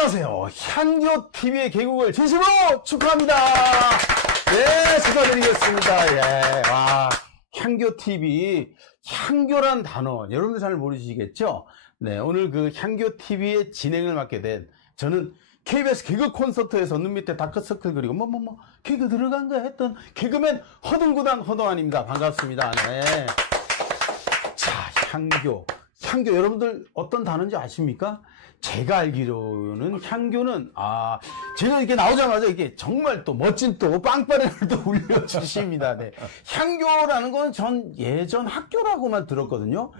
안녕하세요. 향교TV의 개국을 진심으로 축하합니다. 예, 축하드리겠습니다. 예, 와, 향교TV, 향교란 단어, 여러분들 잘 모르시겠죠? 네, 오늘 그 향교TV의 진행을 맡게 된, 저는 KBS 개그 콘서트에서 눈 밑에 다크서클 그리고 개그 들어간 거 했던 개그맨 허둥구단 허동환입니다. 반갑습니다. 네. 자, 향교 여러분들 어떤 단어인지 아십니까? 제가 알기로는 향교는 제가 이렇게 나오자마자 이게 정말 또 멋진 또 빵빠레를 또 울려주십니다. 네. 향교라는 건 전 예전 학교라고만 들었거든요.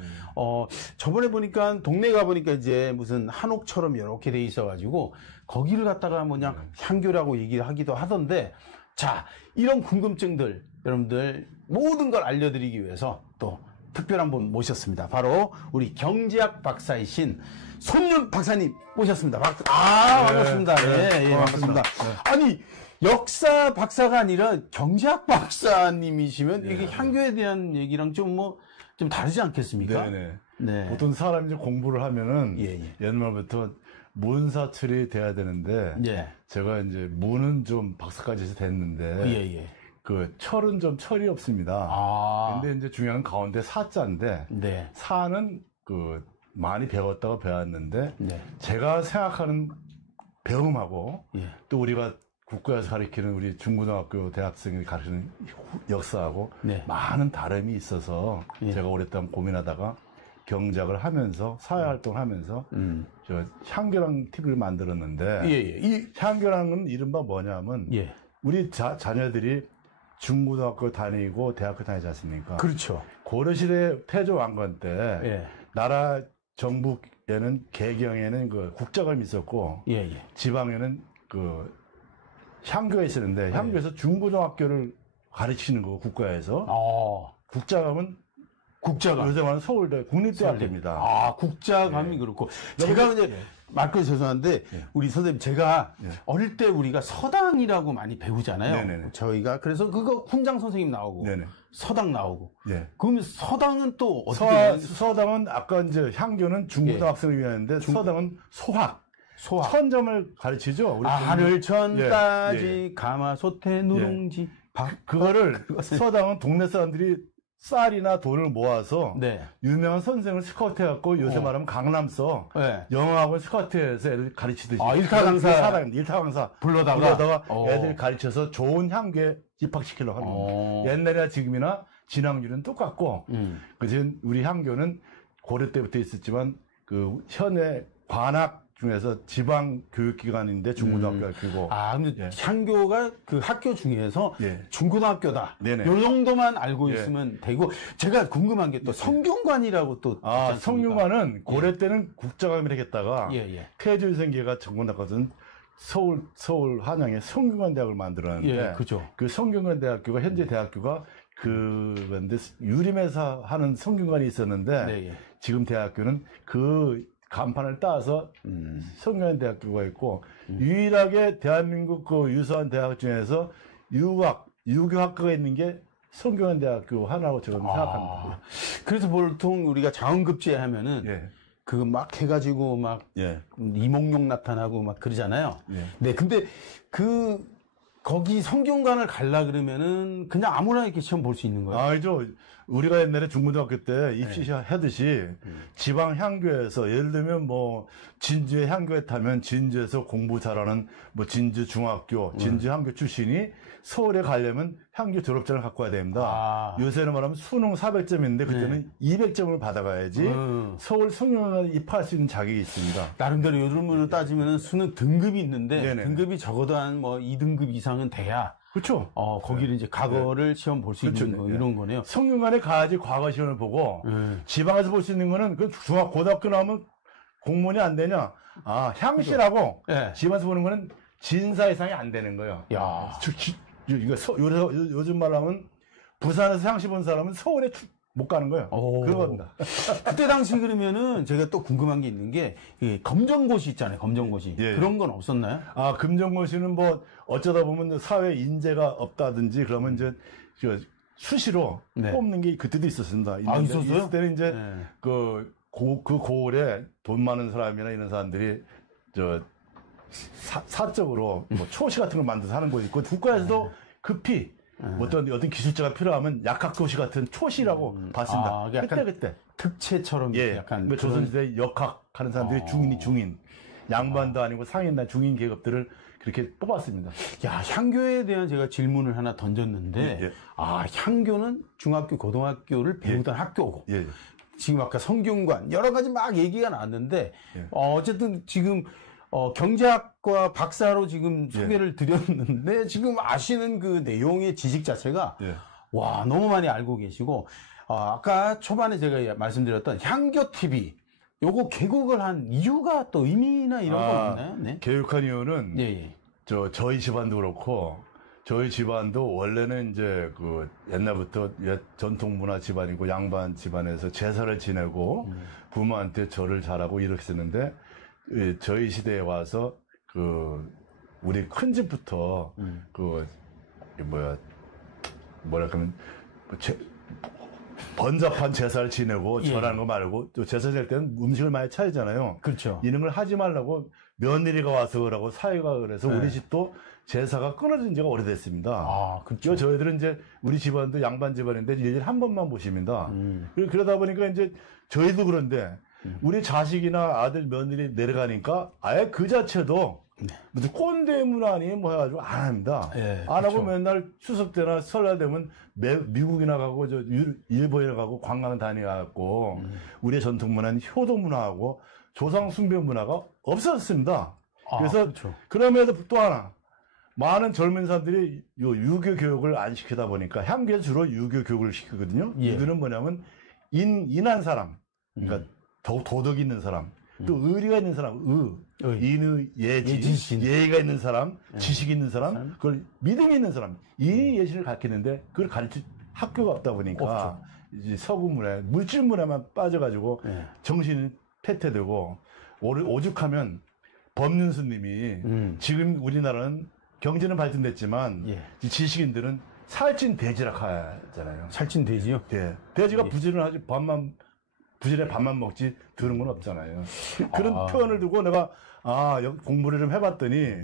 저번에 보니까 동네 가보니까 이제 무슨 한옥처럼 이렇게 돼 있어가지고 거기를 갖다가 그냥 향교라고 얘기하기도 하던데, 자, 이런 궁금증들 여러분들 모든 걸 알려드리기 위해서 또 특별한 분 모셨습니다. 바로 우리 경제학 박사이신 손윤 박사님 모셨습니다. 반갑습니다. 네, 반갑습니다. 네. 아니, 역사 박사가 아니라 경제학 박사님이시면 이게 향교에 대한 얘기랑 좀 다르지 않겠습니까? 네네. 네. 보통 사람이 이제 공부를 하면은 옛날부터 문사철이 돼야 되는데 제가 이제 문은 좀 박사까지 해서 됐는데 그 철은 좀 철이 없습니다. 근데 이제 중요한 건 가운데 사자인데 사는 그 많이 배웠다고 배웠는데 제가 생각하는 배움하고 또 우리가 국가에서 가르치는 우리 중고등학교 대학생이 가르치는 역사하고 많은 다름이 있어서 제가 오랫동안 고민하다가 경작을 하면서 사회활동을 하면서 저 향교랑 TV를 만들었는데 이 향교라는 건 이른바 뭐냐면 우리 자녀들이 중고등학교 다니고 대학교 다니지 않습니까? 그렇죠. 고려시대 태조 왕건 때 나라 정부에는 개경에는 그 국자감이 있었고 지방에는 그 향교가 있었는데 향교에서 중고등학교를 가르치는 거 국가에서 국자감은 요새 말하는 서울대 국립대학교입니다. 국자감이 그렇고 제가 이제 말씀 죄송한데 우리 선생님 제가 어릴 때 우리가 서당이라고 많이 배우잖아요. 저희가 그래서 그거 훈장 선생님 나오고 서당 나오고 그러면 서당은 또 어떻게 서당은 아까 이제 향교는 중고등학생을 위하는데 서당은 소학 천점을 가르치죠. 우리 하늘천까지 가마솥에 누룽지 그거를 서당은 동네 사람들이 쌀이나 돈을 모아서 유명한 선생을 스카우트해갖고 요새 말하면 강남서 영어학원 스카우트해서 애들 가르치듯이 일타 강사 불러다가 애들 가르쳐서 좋은 향교에 입학시키려고 하는 겁니다. 옛날이나 지금이나 진학률은 똑같고 그래서 우리 향교는 고려 때부터 있었지만 그 현해 관악 중에서 지방 교육기관인데 중고등학교 교육이고. 근데 향교가 그 학교 중에서 중고등학교다. 요 정도만 알고 있으면 되고, 제가 궁금한 게 또 성균관이라고 또. 성균관은 고려 때는 국자감이라고 했다가 태조유생계가 정권났거든. 서울 한양에 성균관 대학을 만들었는데 그 성균관 대학교가 현재 대학교가 그런데 유림에서 하는 성균관이 있었는데 지금 대학교는 그 간판을 따서 성균관 대학교가 있고 유일하게 대한민국 그 유수한 대학 중에서 유교학과가 있는 게 성균관 대학교 하나라고 저는 생각합니다. 그래서 보통 우리가 자원급제 하면은 그 막 해가지고 이몽룡 나타나고 막 그러잖아요. 근데 거기 성균관을 갈라 그러면은 그냥 아무나 이렇게 시험 볼 수 있는 거예요? 아니죠. 우리가 옛날에 중고등학교 때 입시 하듯이 지방 향교에서 예를 들면 진주의 향교에 타면 진주에서 공부 잘하는 진주 중학교, 진주 향교 출신이 서울에 가려면 향교 졸업장을 갖고 와야 됩니다. 요새는 말하면 수능 400점인데 그때는 200점을 받아가야지 서울 성균관에 입학할 수 있는 자격이 있습니다. 나름대로 요즘으로 따지면 수능 등급이 있는데 등급이 적어도 한 2등급 이상은 돼야 그렇죠. 거기를 이제 과거를 시험 볼 수 있는 거, 이런 거네요. 성균관에 가야지 과거 시험을 보고 지방에서 볼 수 있는 거는 그 고등학교 나오면 공무원이 안 되냐? 향시라고 지방에서 보는 거는 진사 이상이 안 되는 거예요. 요즘 말하면 부산에서 향시 본 사람은 서울에 못 가는 거예요. 그런 겁니다. 그때 당시 그러면은 제가 또 궁금한 게 있는 게 검정고시 있잖아요. 검정고시. 그런 건 없었나요? 검정고시는 어쩌다 보면 사회 인재가 없다든지 그러면 이제 수시로 뽑는 게 그때도 있었습니다. 있었어요? 있을 때는 이제 그 고을에 돈 많은 사람이나 이런 사람들이 사적으로 뭐 초시 같은 걸 만들어서 하는 곳이 있고 국가에서도 급히 어떤 기술자가 필요하면 약학도시 같은 초시라고 봤습니다. 그때 특채처럼 약간 조선시대 역학하는 사람들이 중인이 중인 양반도 아니고 상인나 중인 계급들을 그렇게 뽑았습니다. 야, 향교에 대한 제가 질문을 하나 던졌는데 향교는 중학교 고등학교를 배우던 학교고 지금 아까 성균관 여러 가지 막 얘기가 나왔는데 어쨌든 지금 경제학과 박사로 지금 소개를 드렸는데 지금 아시는 그 내용의 지식 자체가 와 너무 많이 알고 계시고 아까 초반에 제가 말씀드렸던 향교TV 요거 개국을 한 이유가 또 의미나 이런 거 있나요? 네. 개국한 이유는 저희 집안도 그렇고 저희 집안도 원래는 이제 그 옛날부터 전통 문화 집안이고 양반 집안에서 제사를 지내고 부모한테 절을 잘하고 이렇게 했는데 저희 시대에 와서 그 우리 큰 집부터 그 뭐랄까면 번잡한 제사를 지내고 절하는 거 말고 또 제사 지낼 때는 음식을 많이 차리잖아요. 그렇죠. 이런 걸 하지 말라고 며느리가 와서 그러고 사위가 그래서 우리 집도 제사가 끊어진 지가 오래됐습니다. 그렇죠. 저희들은 이제 우리 집안도 양반 집안인데 1년에 한 번만 모십니다. 그러다 보니까 이제 저희도 그런데 우리 자식이나 아들 며느리 내려가니까 아예 그 자체도 무슨 꼰대 문화니 뭐 해가지고 안 합니다. 안 하고 맨날 추석 때나 설날 되면 미국이나 가고 일본이나 가고 관광 다녀갖고 우리의 전통 문화는 효도 문화하고 조상 숭배 문화가 없어졌습니다. 그래서 그럼에도 또 하나 많은 젊은 사람들이 유교 교육을 안 시키다 보니까 향교에서 주로 유교 교육을 시키거든요. 유교는 뭐냐면 인한 사람, 그러니까 도덕이 있는 사람, 또 의리가 있는 사람, 인의 예지, 예의가 있는 사람, 지식이 있는 사람, 그걸 믿음이 있는 사람, 이 예시를 가르치는데 그걸 가르칠 학교가 없다 보니까 이제 서구 문화, 물질 문화만 빠져가지고 정신이 퇴퇴되고 오죽하면 법륜스님이 지금 우리나라는 경제는 발전됐지만 지식인들은 살찐 돼지라 하잖아요. 살찐 돼지요? 네. 돼지가 부지런을 하지 부지런히 밥만 먹지 드는 건 없잖아요. 그런 표현을 두고 내가 공부를 좀 해봤더니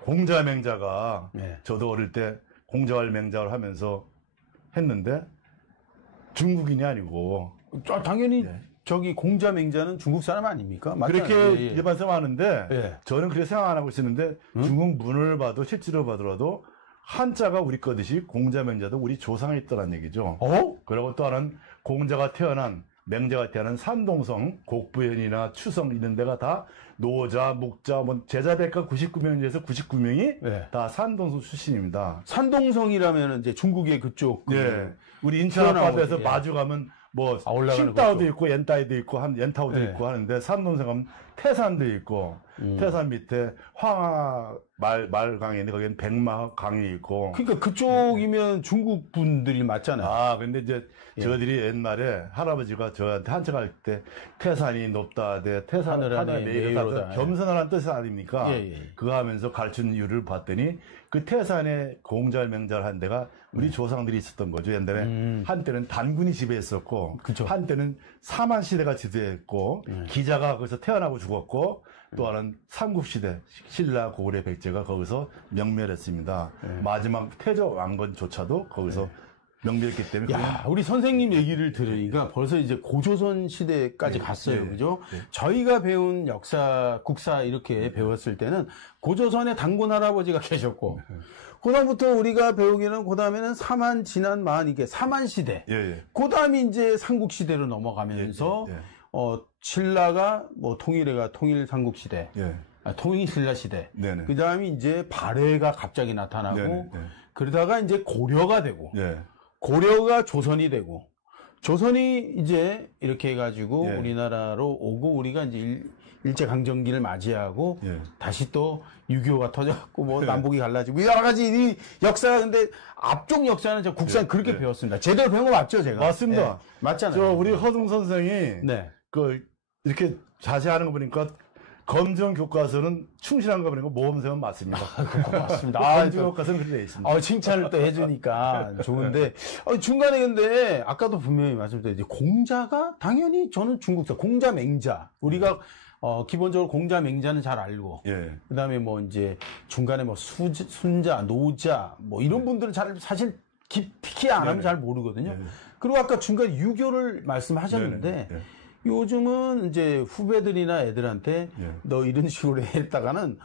공자맹자가 저도 어릴 때 공자왈 맹자를 하면서 했는데 중국인이 아니고 당연히 저기 공자맹자는 중국 사람 아닙니까? 맞잖아요. 그렇게 일반 사람 하는데 저는 그렇게 생각 안 하고 있었는데 중국 문을 봐도 실제로 봐더라도 한자가 우리 거듯이 공자맹자도 우리 조상에 있더란 얘기죠. 그리고 또 하나는 공자가 태어난 맹자가 태어난 산동성, 곡부현이나 추성 이런 데가 다 노자, 묵자, 제자백과 99명에서 99명이 다 산동성 출신입니다. 산동성이라면 이제 중국의 그쪽 우리 인천 앞바다에서 마주 가면 칭따오도 있고 옌따이도 있고 옌타오도 있고 하는데 산동성 가면 태산도 있고 태산 밑에 황하 말강이 있는데 거기는 백마강이 있고 그러니까 그쪽이면 중국 분들이 맞잖아요. 근데 이제 저희들이 옛날에 할아버지가 저한테 한척할 때 태산이 높다 태산을 하늘에 내리다 겸손하라는 뜻이 아닙니까? 그거 하면서 가르친 이유를 봤더니 그 태산에 공자를 맹자를 한 데가 우리 조상들이 있었던 거죠. 옛날에 한때는 단군이 지배했었고 한때는 사만 시대가 지배했고 기자가 거기서 태어나고 죽었고 또 하나는 삼국시대 신라 고구려 백제가 거기서 명멸했습니다. 마지막 태조 왕건조차도 거기서 명멸했기 때문에 우리 선생님 얘기를 들으니까 벌써 이제 고조선 시대까지 갔어요. 그죠? 저희가 배운 역사, 국사 이렇게 배웠을 때는 고조선에 단군 할아버지가 계셨고 그다음부터 우리가 배우기는 그다음에는 사만 지난 만 이게 사만 시대. 그다음에 이제 삼국 시대로 넘어가면서 신라가 통일해가 통일 삼국 시대. 통일 신라 시대. 그다음에 이제 발해가 갑자기 나타나고 그러다가 이제 고려가 되고 고려가 조선이 되고 조선이 이제 이렇게 해가지고 우리나라로 오고 우리가 이제 일제강점기를 맞이하고 다시 또 유교가 터졌고 남북이 갈라지고 여러 가지 이 역사가 근데 앞쪽 역사는 저 국산 그렇게 배웠습니다. 제대로 배운 거 맞죠, 제가? 맞습니다. 맞잖아요. 우리 허둥 선생이 이렇게 자세하는 거 보니까 검정 교과서는 충실한 거 보니까 모범생은 맞습니다. 고맙습니다. 검정 교과서는 그렇게 돼 있습니다. 칭찬을 또 해주니까 좋은데 중간에 근데 아까도 분명히 말씀드렸지 공자가 당연히 저는 중국사 공자맹자 우리가 기본적으로 공자, 맹자는 잘 알고, 예. 그다음에 뭐 이제 중간에 뭐 순자, 노자, 뭐 이런 분들은 잘 사실 깊이 안 하면 잘 모르거든요. 네네. 그리고 아까 중간에 유교를 말씀하셨는데, 네네. 요즘은 이제 후배들이나 애들한테 너 이런 식으로 했다가는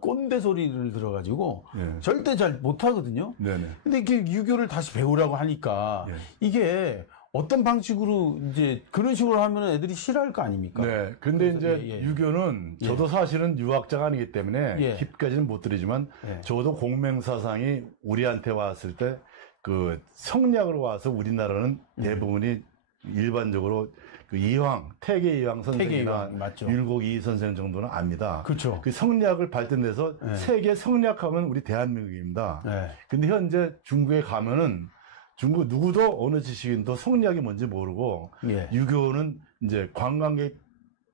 꼰대 소리를 들어가지고 절대 잘 못하거든요. 근데 이게 유교를 다시 배우라고 하니까 이게 어떤 방식으로 이제 그런 식으로 하면 애들이 싫어할 거 아닙니까? 네. 근데 이제 유교는 저도 사실은 유학자가 아니기 때문에 깊이까지는 못 드리지만 적어도 공맹사상이 우리한테 왔을 때 그 성리학으로 와서 우리나라는 대부분이 일반적으로 그 이황, 태계 이황 선생이나 율곡 이 선생 정도는 압니다. 그렇죠. 그 성리학을 발전돼서 세계 성리학하면 우리 대한민국입니다. 근데 현재 중국에 가면은 중국 누구도 어느 지식인도 성리학이 뭔지 모르고 유교는 이제 관광객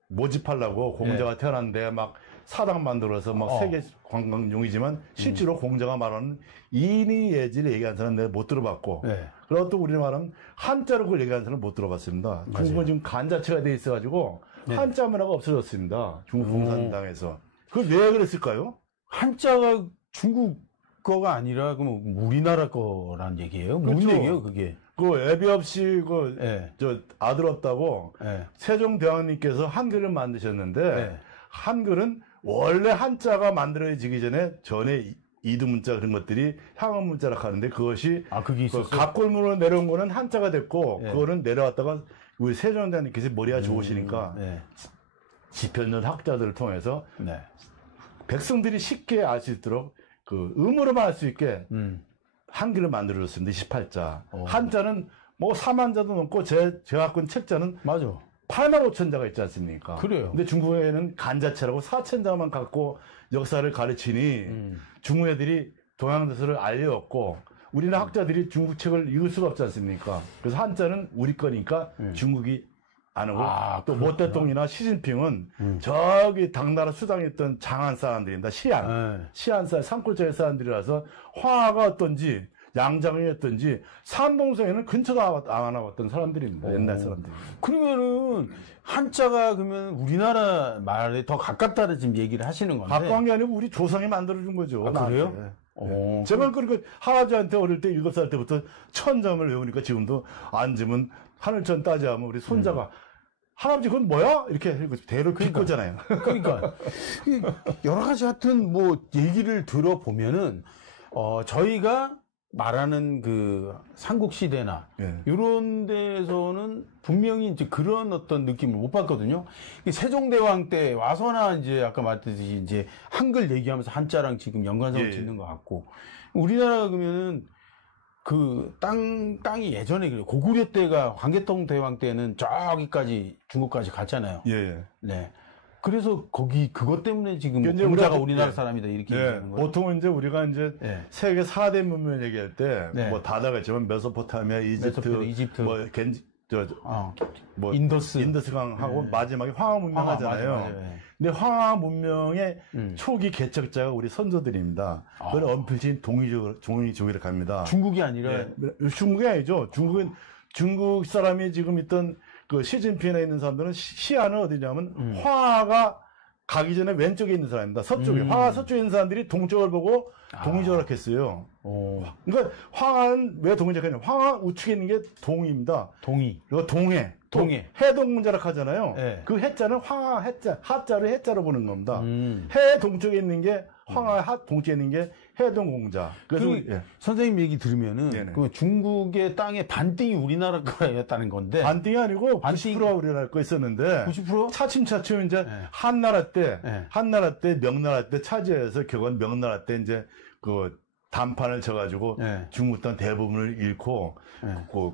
모집하려고 공자가 태어났는데 막 사당 만들어서 막 세계 관광용이지만 실제로 공자가 말하는 인의예지를 얘기하는 사람 내가 못 들어봤고 그리고 또 우리 말하면 한자로 그걸 얘기하는 사람 못 들어봤습니다. 중국은 지금 간자체가 돼 있어가지고 한자 문화가 없어졌습니다. 중국 공산당에서. 그걸 왜 그랬을까요? 한자가 중국 거가 아니라 그럼 우리나라 거란 얘기예요? 그렇죠. 무슨 얘기예요, 그게? 그 애비 없이 저 아들 없다고 세종대왕님께서 한글을 만드셨는데 한글은 원래 한자가 만들어지기 전에 이두문자 그런 것들이 향언문자라고 하는데 그것이 그게 있었어요? 갑골문으로 내려온 거는 한자가 됐고 그거는 내려왔다가 우리 세종대왕님께서 머리가 좋으시니까 지편전 학자들을 통해서 백성들이 쉽게 알 수 있도록 그 음으로만 알 수 있게 한글을 만들어줬습니다. 28자. 한자는 뭐 4만자도 넘고 제가 갖고 있는 책자는 8만 5천 자가 있지 않습니까? 그래요. 근데 중국에는 간자체라고 4천 자만 갖고 역사를 가르치니 중국 애들이 동양대사를 알려왔고 우리나라 학자들이 중국 책을 읽을 수가 없지 않습니까? 그래서 한자는 우리 거니까 중국이 안 하고 또 모 대통령이나 시진핑은 저기 당나라 수장에 있던 장안 사람들입니다. 시안 사람, 산골짜기 사람들이라서 화가 어떤지 양장이 어떤지 산동성에는 근처도 안 와봤던 사람들입니다. 옛날 사람들. 그러면은 한자가 그러면 우리나라 말에 더 가깝다는 지금 얘기를 하시는 건데. 가까운 게 아니고 우리 조상이 만들어준 거죠. 그래요? 제가 그러니까 할아버지한테 어릴 때 7살 때부터 천점을 외우니까 지금도 앉으면 하늘천 따지하면 우리 손자가 할아버지 그건 뭐야? 이렇게 대로 비꼬잖아요. 그러니까 여러 가지 하여튼 뭐 얘기를 들어보면은 저희가 말하는 그 삼국시대나 이런 데서는 분명히 이제 그런 어떤 느낌을 못 받거든요. 세종대왕 때 와서나 이제 아까 말했듯이 이제 한글 얘기하면서 한자랑 지금 연관성을 짓는 것 같고 우리나라가 그러면은 그 땅이 예전에 그래요. 고구려 때가 광개통 대왕 때는 저기까지 중국까지 갔잖아요. 네. 그래서 거기 그것 때문에 지금 공자가 우리나라 사람이다 이렇게 얘기하는 거예요. 보통은 이제 우리가 이제 세계 4대 문명 얘기할 때 뭐 다다가지만 메소포타미아, 이집트, 뭐 뭐 인더스강하고 마지막에 황하 문명 하잖아요. 근데 황하 문명의 초기 개척자가 우리 선조들입니다. 그건 엄필신 동이족이라고 합니다. 중국이 아니라 중국이 아니죠. 중국 사람이 지금 있던 그 시진핑에 있는 사람들은 시안은 어디냐면 황하가 가기 전에 왼쪽에 있는 사람입니다. 서쪽에. 황하 서쪽에 있는 사람들이 동쪽을 보고 동이족을 했어요. 그러니까 황하는 왜 동이족했냐면 황하 우측에 있는 게 동입니다. 그리고 동해. 해동문자라고 하잖아요. 그 해자는 황하 해자, 하자를 해자로 보는 겁니다. 해 동쪽에 있는 게 황하, 하 동쪽에 있는 게 해동공자. 그래서 선생님 얘기 들으면은 그러면 중국의 땅의 반띵이 우리나라 거였다는 건데 반띵이 아니고 90%가 우리나라 거 있었는데 90%? 차츰차츰 이제 한나라 때 명나라 때 차지해서 결국은 명나라 때 이제 그 단판을 쳐가지고 중국 땅 대부분을 잃고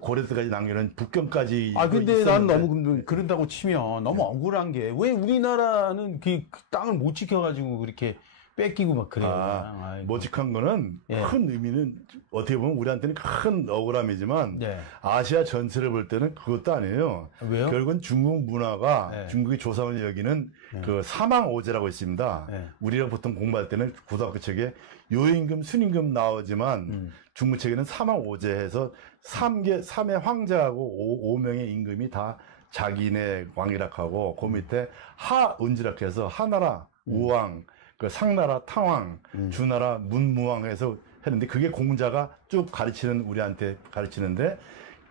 고려 때까지 남겨놓은 북경까지. 근데 난 너무 그런다고 치면 너무 억울한 게 왜 우리나라는 그 땅을 못 지켜가지고 그렇게 뺏기고 막 그래요. 모직한 거는 큰 의미는 어떻게 보면 우리한테는 큰 억울함이지만 아시아 전체를 볼 때는 그것도 아니에요. 왜요? 결국은 중국 문화가 중국의 조상을 여기는 그 사망오제라고 있습니다. 우리가 보통 공부할 때는 고등학교 책에 요임금, 순임금 나오지만 중국 책에는 사망오제해서 3의 황제하고 5명의 임금이 다 자기네 왕이락하고 그 밑에 하은지락해서 하나라 우왕, 그 상나라 탕왕, 주나라 문무왕해서 했는데 그게 공자가 쭉 가르치는 우리한테 가르치는데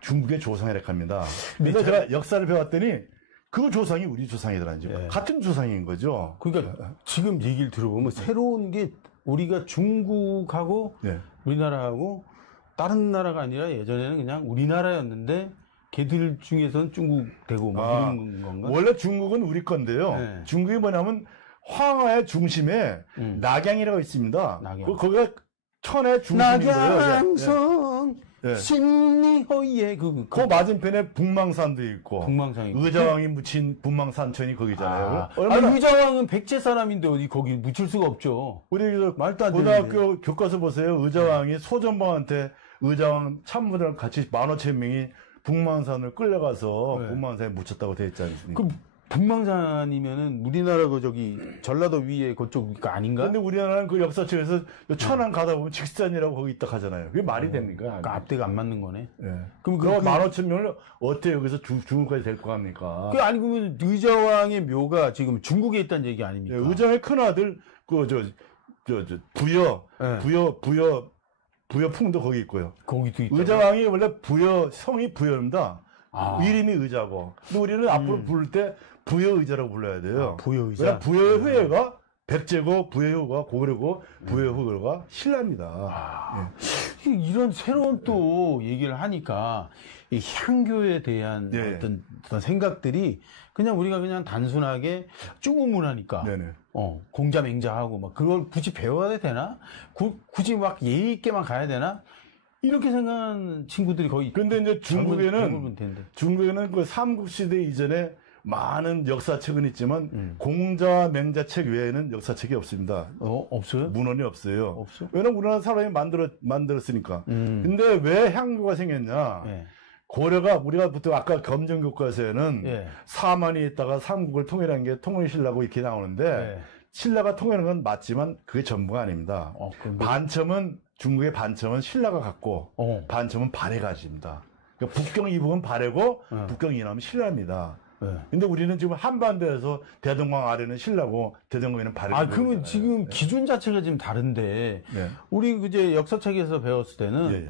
중국의 조상이락합니다. 근데 제가 역사를 배웠더니 그 조상이 우리 조상이더라고요. 같은 조상인 거죠. 그러니까 지금 얘기를 들어보면 새로운 게 우리가 중국하고 우리나라하고 다른 나라가 아니라 예전에는 그냥 우리나라였는데 걔들 중에서는 중국 되고 뭐 이런 건가? 원래 중국은 우리 건데요. 중국이 뭐냐면 황하의 중심에 낙양이라고 있습니다. 낙양. 거기가 천의 중심인 거예요. 낙양성 심리허예 그 맞은편에 북망산도 있고 북망산이 의자왕이 묻힌 북망산천이 거기잖아요. 의자왕은 백제 사람인데 어디 거기 묻힐 수가 없죠. 우리 말도 안 고등학교 되는데. 교과서 보세요. 의자왕이 소전방한테 의자왕 참모들랑 같이 15,000명이 북망산을 끌려가서 북망산에 묻혔다고 되어 있지 않습니까? 그 북망산이면은 우리나라 그 저기 전라도 위에 그쪽 아닌가? 근데 우리나라는 그 역사책에서 천안 가다 보면 직산이라고 거기 있다 하잖아요. 그게 말이 됩니까? 그러니까 앞뒤가 안 맞는 거네. 그럼 15,000명을 어떻게 여기서 중국까지 데리고 갑니까? 그 아니 그러면 의자왕의 묘가 지금 중국에 있다는 얘기 아닙니까? 의자왕의 큰 아들 부여풍도 거기 있고요. 거기도 있다. 의자왕이 원래 성이 부여입니다. 이름이 의자고. 근데 우리는 앞으로 부를 때 부여의자라고 불러야 돼요. 부여의자. 부여의 후예가 백제고, 부여의 후가 고구려고, 부여의 후가 신라입니다. 이런 새로운 또 얘기를 하니까 이 향교에 대한 어떤 생각들이 그냥 우리가 그냥 단순하게 중국 문화니까 공자맹자하고 막 그걸 굳이 배워야 되나? 굳이 막 예의 있게만 가야 되나? 이렇게 생각하는 친구들이 거의. 근데 이제 중국에는 그 삼국시대 이전에 많은 역사책은 있지만 공자 맹자책 외에는 역사책이 없습니다. 없어요? 문헌이 없어요. 없어? 왜냐면 우리나라 사람이 만들었으니까. 근데 왜 향교가 생겼냐? 고려가 우리가 보통 아까 검정교과서에는 사만이 있다가 삼국을 통일한 게 통일신라고 이렇게 나오는데 신라가 통일한 건 맞지만 그게 전부가 아닙니다. 반첨은 중국의 반첨은 신라가 갖고 반첨은 발해가 가집니다. 그러니까 북경 이북은 발해고 북경 이남은 신라입니다. 근데 우리는 지금 한반도에서 대동강 아래는 신라고 대동강에는 발해가. 그러면 지금 기준 자체가 지금 다른데 우리 이제 역사책에서 배웠을 때는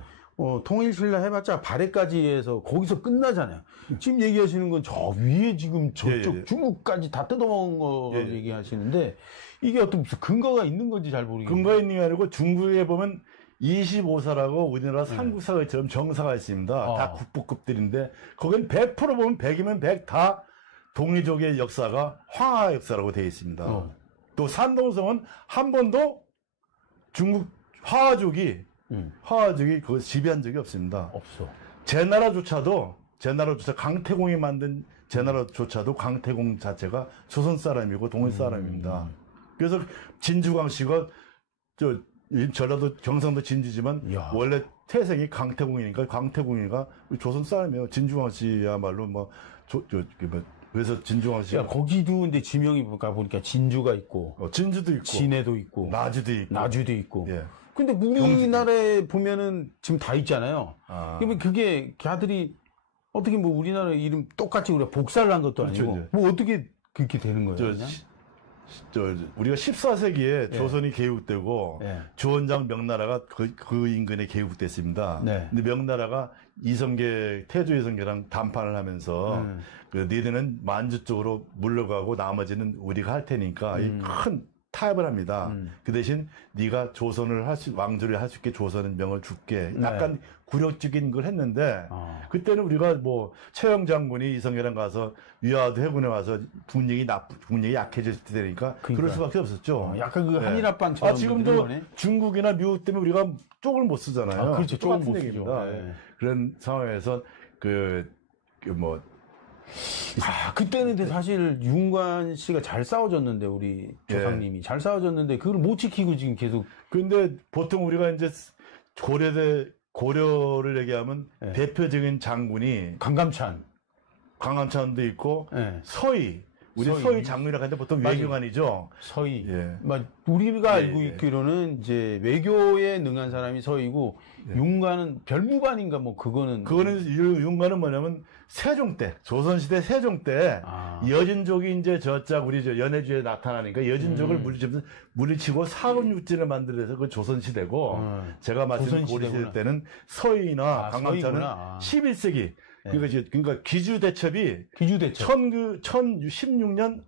통일신라 해봤자 발해까지 해서 거기서 끝나잖아요. 지금 얘기하시는 건 저 위에 지금 저쪽 중국까지 다 뜯어먹은 거 얘기하시는데 이게 어떤 무슨 근거가 있는 건지 잘 모르겠어요. 근거가 있는 게 아니고 중국에 보면 25사라고 우리나라 삼국사처럼 정사가 있습니다. 다 국부급들인데 거긴 100% 보면 100이면 100 다 동이족의 역사가 황하 역사라고 되어 있습니다. 또 산동성은 한 번도 중국 화하족이 그걸 지배한 적이 없습니다. 없어. 제 나라조차도 강태공이 만든 제 나라조차도 강태공 자체가 조선 사람이고 동일 사람입니다. 그래서 진주광 씨가 전라도 경상도 진주지만 원래 태생이 강태공이니까 강태공이가 조선 사람이에요. 진주광 씨야말로 그래서 진주광 씨가 거기도 근데 지명이 보니까 진주가 있고 진주도 있고 진해도 있고 나주도 있고. 근데 우리나라에 보면은 지금 다 있잖아요. 그러면 그게 걔들이 어떻게 뭐 우리나라 이름 똑같이 우리가 복사를 한 것도 아니고 뭐 어떻게 그렇게 되는 거예요? 우리가 14세기에 조선이 개국되고 주원장 명나라가 그 인근에 개국됐습니다. 근데 명나라가 태조 이성계랑 담판을 하면서 너희들은 만주 쪽으로 물러가고 나머지는 우리가 할 테니까 이 큰 타협을 합니다. 그 대신 네가 조선을 왕조를 할 수 있게 조선은 명을 줄게. 약간 굴욕적인 걸 했는데 그때는 우리가 뭐 최영 장군이 이성계랑 가서 위화도 해군에 와서 국력이 약해질 때 되니까 그럴 수밖에 없었죠. 약간 그 한일합방처럼. 지금도 중국이나 미국 때문에 우리가 쪽을 못 쓰잖아요. 그렇죠. 쪽을 못 쓰죠. 그런 상황에서 그때는 근데 사실 윤관 씨가 잘 싸워줬는데 우리 조상님이 잘 싸워줬는데 그걸 못 지키고 지금 계속. 근데 보통 우리가 이제 고려를 얘기하면 대표적인 장군이 강감찬도 있고 서희 장군이라고 하는데 보통 외교관이죠. 서희. 우리가 알고 있기로는 이제 외교에 능한 사람이 서희고 윤관은 별무반인가 뭐 그거는 윤관은 뭐냐면 세종 때, 조선시대 세종 때, 여진족이 이제 저짝 우리 저 연해주에 나타나니까 여진족을 물리치고 사금육진을 만들어서 그 조선시대고, 제가 말씀드린 고려시대 때는 서희나 강남차는 11세기. 그러니까 기주대첩이 1016년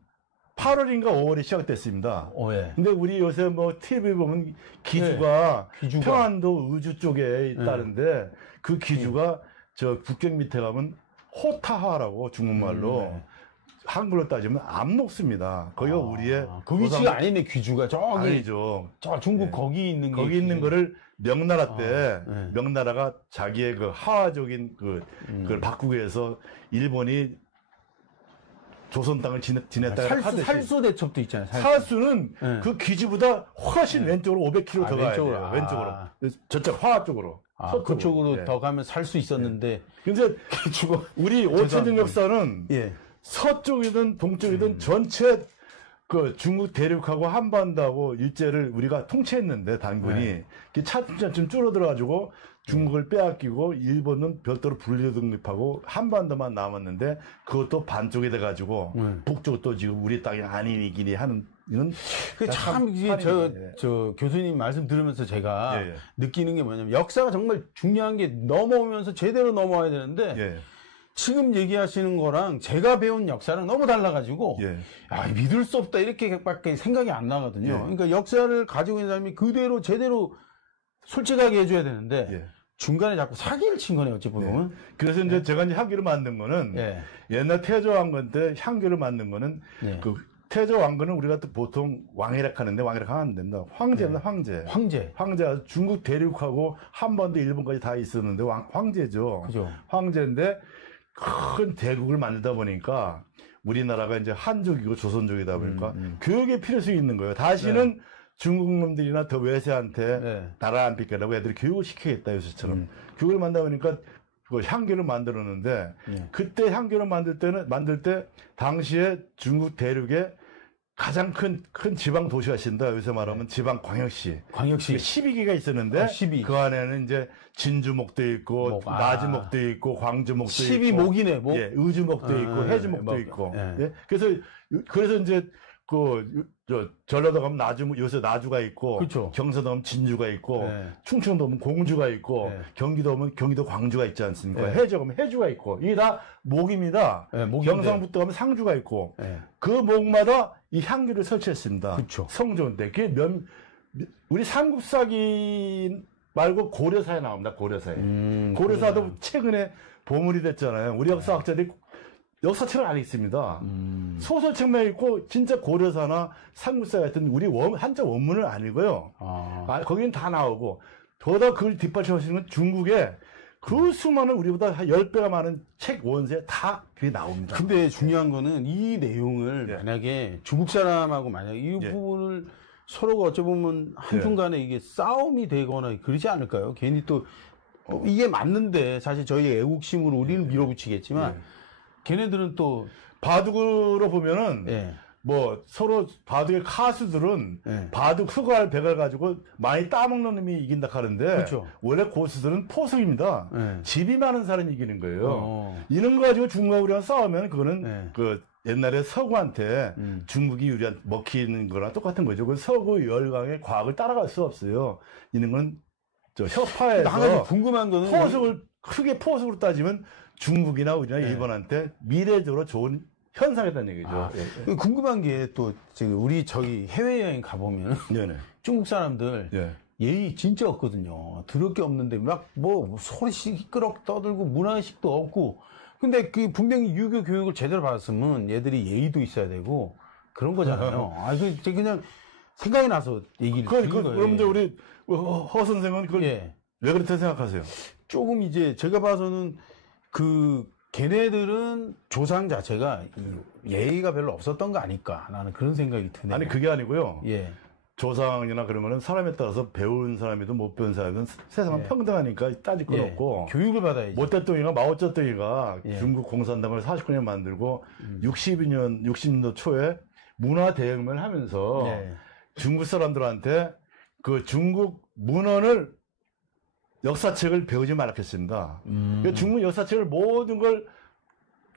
8월인가 5월에 시작됐습니다. 예. 근데 우리 요새 뭐 TV 보면 기주가 평안도 의주 쪽에 있다는데 그 기주가 저 국경 밑에 가면 호타하라고 중국말로 한글로 따지면 암록수입니다. 거기가 우리의 그 위치가 아니네. 귀주가 저기 아니죠. 저 중국 거기 있는 게 거기 있는 거를 명나라 때 명나라가 자기의 그 하와적인 그걸 바꾸기 위해서 일본이 조선 땅을 지냈다가 살수 대첩도 있잖아요. 살수는 그 기지보다 훨씬 왼쪽으로 500km 더 가야 돼요. 왼쪽으로. 저쪽 화하 쪽으로. 그쪽으로 더 가면 살 수 있었는데. 근데 우리 5천년 역사는 서쪽이든 동쪽이든 전체 그 중국 대륙하고 한반도하고 일제를 우리가 통치했는데 단군이 차츰차츰 줄어들어가지고 중국을 빼앗기고 일본은 별도로 분리독립하고 한반도만 남았는데 그것도 반쪽이 돼가지고 북쪽도 지금 우리 땅이 아니니 하는 이건 참 이게 저 교수님 말씀 들으면서 제가 느끼는 게 뭐냐면 역사가 정말 중요한 게 넘어오면서 제대로 넘어와야 되는데 지금 얘기하시는 거랑 제가 배운 역사랑 너무 달라가지고 믿을 수 없다 이렇게밖에 생각이 안 나거든요. 그러니까 역사를 가지고 있는 사람이 그대로 제대로 솔직하게 해줘야 되는데 중간에 자꾸 사기를 친 거네요, 어찌 보면. 그래서 이제 제가 이제 향기를 만든 거는 옛날 태조왕건 때 향기를 만든 거는 그 태조왕건은 우리가 또 보통 왕이라 하는데 왕이라 하면 안 된다. 황제입니다, 황제. 황제가 중국 대륙하고 한반도 일본까지 다 있었는데 황제죠. 그죠. 황제인데 큰 대국을 만들다 보니까 우리나라가 이제 한족이고 조선족이다 보니까 교육의 필요성이 있는 거예요. 다시는 중국 놈들이나 더 외세한테 나라 안 뺏기려고 애들이 교육을 시켜야겠다, 요새처럼. 교육을 만들다 보니까 그걸 향교를 만들었는데, 그때 향교를 만들 때, 당시에 중국 대륙에 가장 큰 지방 도시가 있습니다. 요새 말하면 지방 광역시. 12개가 있었는데, 그 안에는 이제 진주목도 있고, 나주목도 있고, 광주목도 있고. 12목이네, 목. 의주목도 있고, 해주목도 있고. 그래서 이제, 전라도 가면 요새 나주가 있고, 그쵸. 경서도 가면 진주가 있고, 충청도 가면 공주가 있고, 경기도 가면 경기도 광주가 있지 않습니까? 해주 가면 해주가 있고, 이게 다 목입니다. 경상북도 가면 상주가 있고, 그 목마다 이 향기를 설치했습니다. 그쵸. 성종 때. 그게 우리 삼국사기 말고 고려사에 나옵니다, 고려사에. 고려사도 최근에 보물이 됐잖아요. 우리 역사학자들이 역사책을 안 읽습니다. 소설책만 읽고 진짜 고려사나 삼국사 같은 우리 한자 원문을 안 읽어요. 거기는 다 나오고 더다 그걸 뒷받침하시는 건 중국에 그 수많은 우리보다 한 10배가 많은 책 원세 다 그게 나옵니다. 근데 중요한 거는 이 내용을 만약에 중국 사람하고 만약에 이 부분을 서로가 어찌보면 한순간에 이게 싸움이 되거나 그러지 않을까요? 괜히 또 이게 맞는데 사실 저희 애국심으로 우리는 밀어붙이겠지만 걔네들은 또 바둑으로 보면은 뭐 서로 바둑의 카수들은 바둑 흑알 백알 가지고 많이 따먹는 놈이 이긴다 하는데 그쵸. 원래 고수들은 포석입니다. 집이 많은 사람이 이기는 거예요. 이런 거 가지고 중국하고 우리가 싸우면 그거는 그 옛날에 서구한테 중국이 유리한 먹히는 거랑 똑같은 거죠. 그 서구 열강의 과학을 따라갈 수 없어요. 이런 건 저 협파에서 한 가지 궁금한 거는 크게 포석으로 따지면 중국이나 우리나 일본한테 미래적으로 좋은 현상이라는 얘기죠. 궁금한 게 또 지금 우리 저기 해외여행 가보면 중국 사람들 예의 진짜 없거든요. 들을 게 없는데 막 뭐 소리 시끄럽게 떠들고 문화의식도 없고 근데 그 분명히 유교 교육을 제대로 받았으면 얘들이 예의도 있어야 되고 그런 거잖아요. 그냥 생각이 나서 얘기를 드린 거예요. 그럼 이제 우리 허 선생은 그걸 왜 그렇다고 생각하세요? 조금 이제 제가 봐서는 걔네들은 조상 자체가 예의가 별로 없었던 거 아닐까 나는 그런 생각이 드네요. 아니 그게 아니고요. 조상이나 그런 거는 사람에 따라서 배운 사람이든 못 배운 사람이든 세상은 평등하니까 따질 건 없고 교육을 받아야지. 모태똥이가 마오쩌둥이가 중국 공산당을 49년 만들고 60년도 초에 문화대혁명을 하면서 중국 사람들한테 그 중국 문헌을 역사책을 배우지 말았겠습니다. 중국 역사책을 모든 걸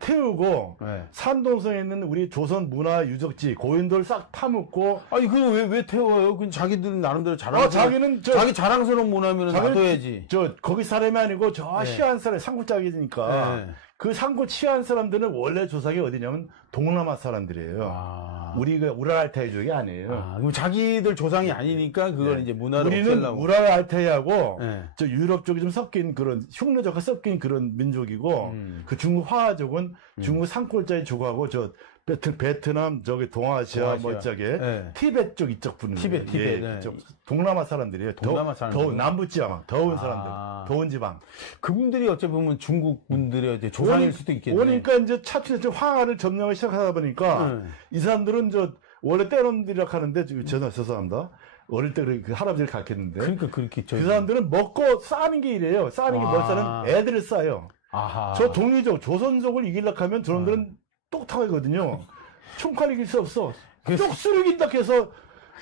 태우고 산동성에 있는 우리 조선 문화 유적지 고인돌 싹 파묻고. 아니 그거 왜 태워요? 그 자기들 나름대로 자랑스러운 자기 자랑스러운 문화면 놔둬야지. 거기 사람이 아니고 저 시안 사람 상구짝이니까. 그 상고 치안 사람들은 원래 조상이 어디냐면 동남아 사람들이에요. 우리가 우랄알타이족이 아니에요. 그럼 자기들 조상이 아니니까 그걸 이제 문화로 우리는 없애려고. 우랄알타이하고 저 유럽 쪽이 좀 섞인 그런 흉내적과 섞인 그런 민족이고 그 중국 화족은 중국 산골짜기 족하고 저 베트남 저기 동아시아 뭐 저게 티베트 쪽 이쪽 분들 티베트 동남아 사람들이에요. 동남아 사람들. 더운 남부 지방 더운 사람들 더운 지방. 그분들이 어찌 보면 중국 분들의 이제 조상일 수도 있겠네. 그러니까 이제 차츰 황하를 점령을 시작하다 보니까 이 사람들은 저 원래 때론들이라 하는데 저는 죄송합니다. 어릴 때 그 할아버지를 가르쳤는데. 그러니까 그렇게 그 사람들은 먹고 싸는 게 이래요. 싸는 게 뭘싸는 애들을 싸요. 저 동이족 조선족을 이기려고 하면 저놈들은 똑똑하거든요. 총칼 이길 수 없어. 쪽수를 이긴다 해서